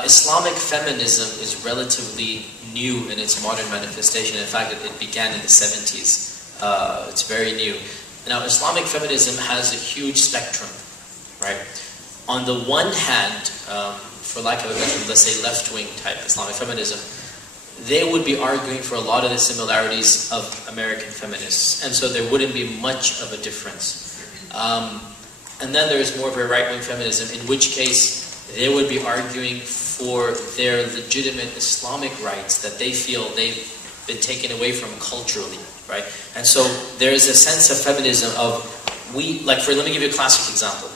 Islamic feminism is relatively new in its modern manifestation. In fact, it began in the 70s. It's very new. Now, Islamic feminism has a huge spectrum, right? On the one hand, for lack of a better term, let's say left-wing type Islamic feminism, they would be arguing for a lot of the similarities of American feminists, and so there wouldn't be much of a difference. And then there's more of a right-wing feminism, in which case they would be arguing for their legitimate Islamic rights that they feel they've been taken away from culturally, right? And so there's a sense of feminism of let me give you a classic example.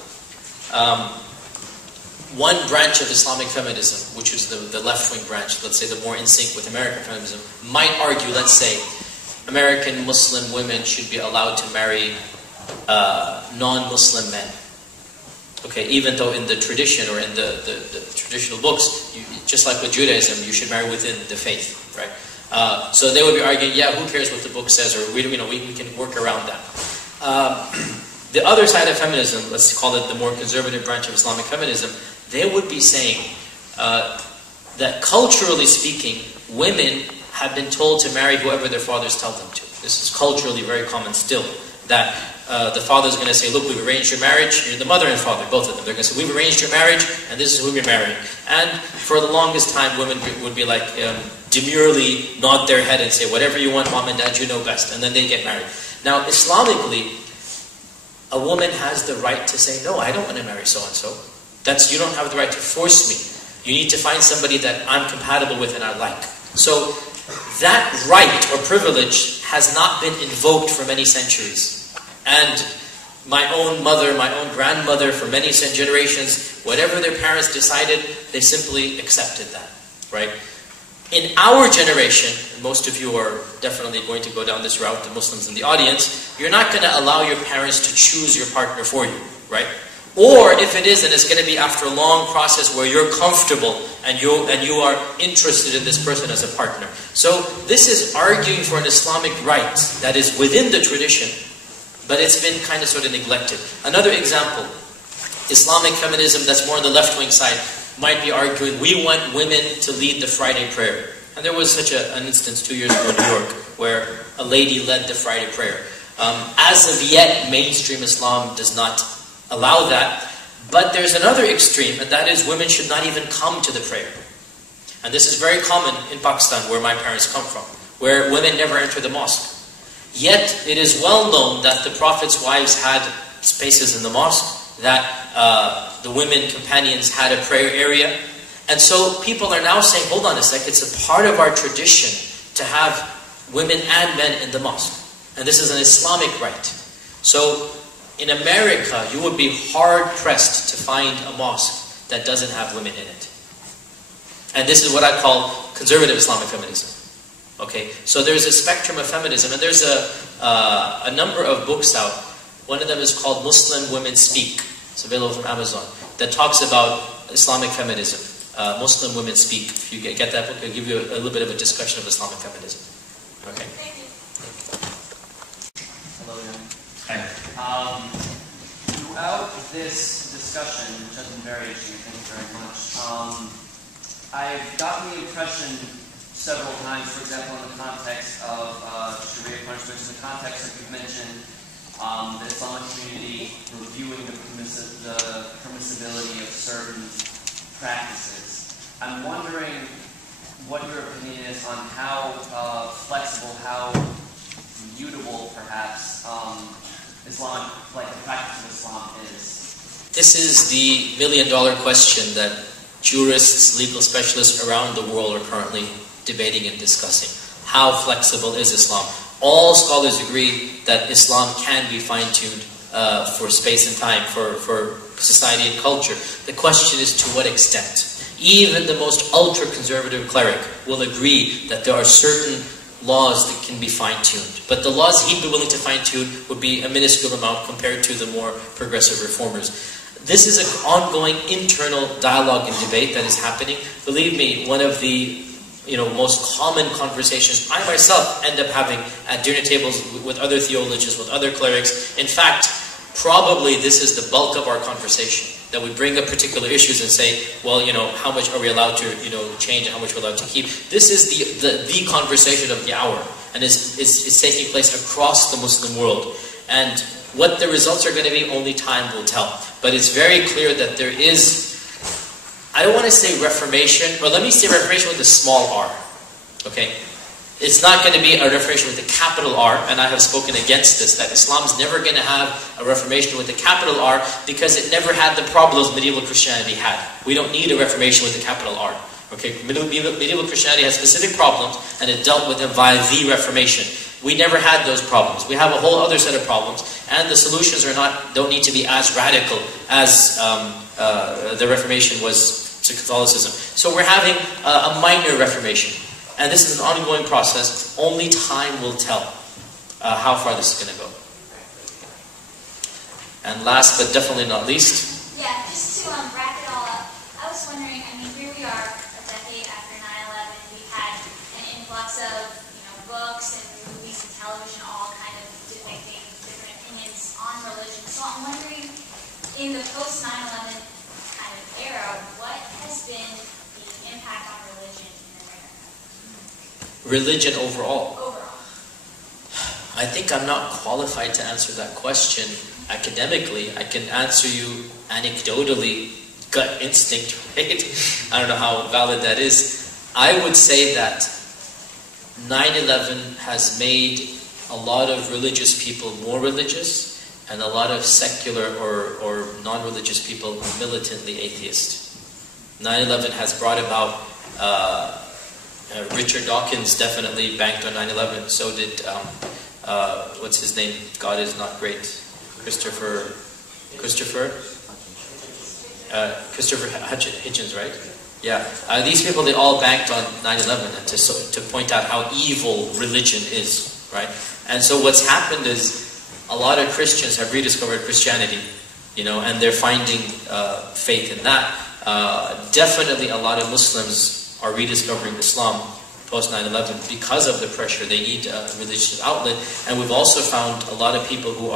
One branch of Islamic feminism, which is the left-wing branch, let's say the more in sync with American feminism, might argue, let's say, American Muslim women should be allowed to marry non-Muslim men. Okay, even though in the tradition or in the traditional books, just like with Judaism, you should marry within the faith, right? So they would be arguing, yeah, who cares what the book says, or we can work around that. The other side of feminism, let's call it the more conservative branch of Islamic feminism, they would be saying that culturally speaking, women have been told to marry whoever their fathers tell them to. This is culturally very common still, that the father's going to say, look, we've arranged your marriage. You're the mother and father, both of them. They're going to say, we've arranged your marriage, and this is who you're marrying. And for the longest time, women would be like, demurely nod their head and say, whatever you want, mom and dad, you know best. And then they get married. Now, Islamically, a woman has the right to say, no, I don't want to marry so-and-so. You don't have the right to force me. You need to find somebody that I'm compatible with and I like. So that right or privilege has not been invoked for many centuries. And my own mother, my own grandmother, for many generations, whatever their parents decided, they simply accepted that, right? In our generation, and most of you are definitely going to go down this route, the Muslims in the audience, you're not going to allow your parents to choose your partner for you, right? Or if it is, then it's going to be after a long process where you're comfortable and you are interested in this person as a partner. So this is arguing for an Islamic right that is within the tradition, but it's been kind of sort of neglected. Another example, Islamic feminism that's more on the left-wing side might be arguing, we want women to lead the Friday prayer. And there was such an instance 2 years ago in New York where a lady led the Friday prayer. As of yet, mainstream Islam does not allow that. But there's another extreme, and that is women should not even come to the prayer. And this is very common in Pakistan, where my parents come from, where women never enter the mosque. Yet, it is well known that the Prophet's wives had spaces in the mosque, that the women companions had a prayer area. And so people are now saying, hold on a sec, it's a part of our tradition to have women and men in the mosque. And this is an Islamic right. So in America, you would be hard-pressed to find a mosque that doesn't have women in it. And this is what I call conservative Islamic feminism. Okay, so there's a spectrum of feminism, and there's a number of books out. One of them is called Muslim Women Speak. It's available from Amazon. That talks about Islamic feminism. Muslim Women Speak. If you get that book, it'll give you a little bit of a discussion of Islamic feminism. Okay. Thank you. Hello again. Hi. Throughout this discussion, which has been very interesting, thank you very much, I've gotten the impression several times, for example, in the context of Sharia punishments, in the context that you've mentioned, the Islamic community reviewing the permissibility of certain practices. I'm wondering what your opinion is on how flexible, how mutable, perhaps, Islam, like the practice of Islam is. This is the million-dollar question that jurists, legal specialists around the world are currently debating and discussing. How flexible is Islam? All scholars agree that Islam can be fine-tuned for space and time, for society and culture. The question is to what extent. Even the most ultra-conservative cleric will agree that there are certain laws that can be fine-tuned. But the laws he'd be willing to fine-tune would be a minuscule amount compared to the more progressive reformers. This is an ongoing internal dialogue and debate that is happening. Believe me, one of the most common conversations I myself end up having at dinner tables with other theologians, with other clerics. In fact, probably this is the bulk of our conversation. That we bring up particular issues and say, well, how much are we allowed to, change and how much we're allowed to keep. This is the conversation of the hour. And it's taking place across the Muslim world. And what the results are going to be, only time will tell. But it's very clear that there is, I don't want to say reformation, but let me say reformation with a small r. Okay? It's not going to be a reformation with a capital R, and I have spoken against this, that Islam is never going to have a reformation with a capital R because it never had the problems medieval Christianity had. We don't need a reformation with a capital R. Okay? Medieval Christianity has specific problems, and it dealt with them via the Reformation. We never had those problems. We have a whole other set of problems, and the solutions don't need to be as radical as the Reformation was to Catholicism. So we're having a minor Reformation. And this is an ongoing process. Only time will tell how far this is going to go. And last but definitely not least. Yeah, just to wrap it all up, I was wondering, here we are a decade after 9/11. We've had an influx of books and movies and television all kind of depicting different opinions on religion. So I'm wondering, in the post 9/11 kind of era, what has been the impact on religion? Religion overall? Overall. I think I'm not qualified to answer that question academically. I can answer you anecdotally, gut instinct, right? I don't know how valid that is. I would say that 9/11 has made a lot of religious people more religious, and a lot of secular or non-religious people militantly atheist. 9/11 has brought about Richard Dawkins definitely banked on 9/11. So did, what's his name? God is not great. Christopher Hitchens, right? Yeah. These people, they all banked on 9/11 and to point out how evil religion is, right? And so what's happened is a lot of Christians have rediscovered Christianity, and they're finding faith in that. Definitely a lot of Muslims are rediscovering Islam post 9/11 because of the pressure. They need a religious outlet, and we've also found a lot of people who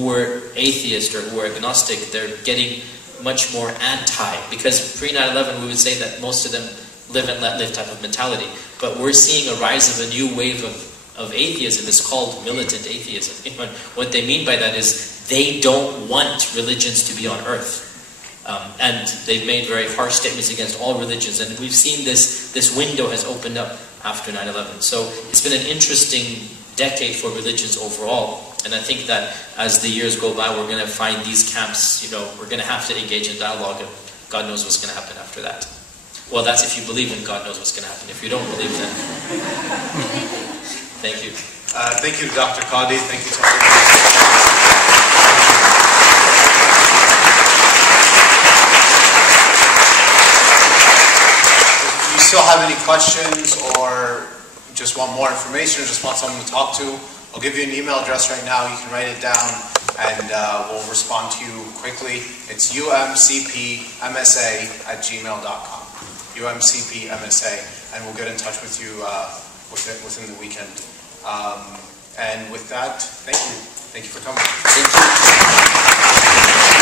were atheist or who were agnostic. They're getting much more anti, because pre 9/11 we would say that most of them live and let live type of mentality. But we're seeing a rise of a new wave of atheism. It's called militant atheism. What they mean by that is they don't want religions to be on earth. And they've made very harsh statements against all religions, and we've seen this window has opened up after 9/11. So it's been an interesting decade for religions overall, and I think that as the years go by, we're going to find these camps, we're going to have to engage in dialogue, and God knows what's going to happen after that. Well, that's if you believe in God knows what's going to happen. If you don't believe, then thank you. Thank you, Dr. Qadhi. Thank you to everyone. If you still have any questions or just want more information or just want someone to talk to, I'll give you an email address right now. You can write it down and we'll respond to you quickly. It's umcpmsa@gmail.com. umcpmsa, and we'll get in touch with you within the weekend. And with that, thank you. Thank you for coming. Thank you.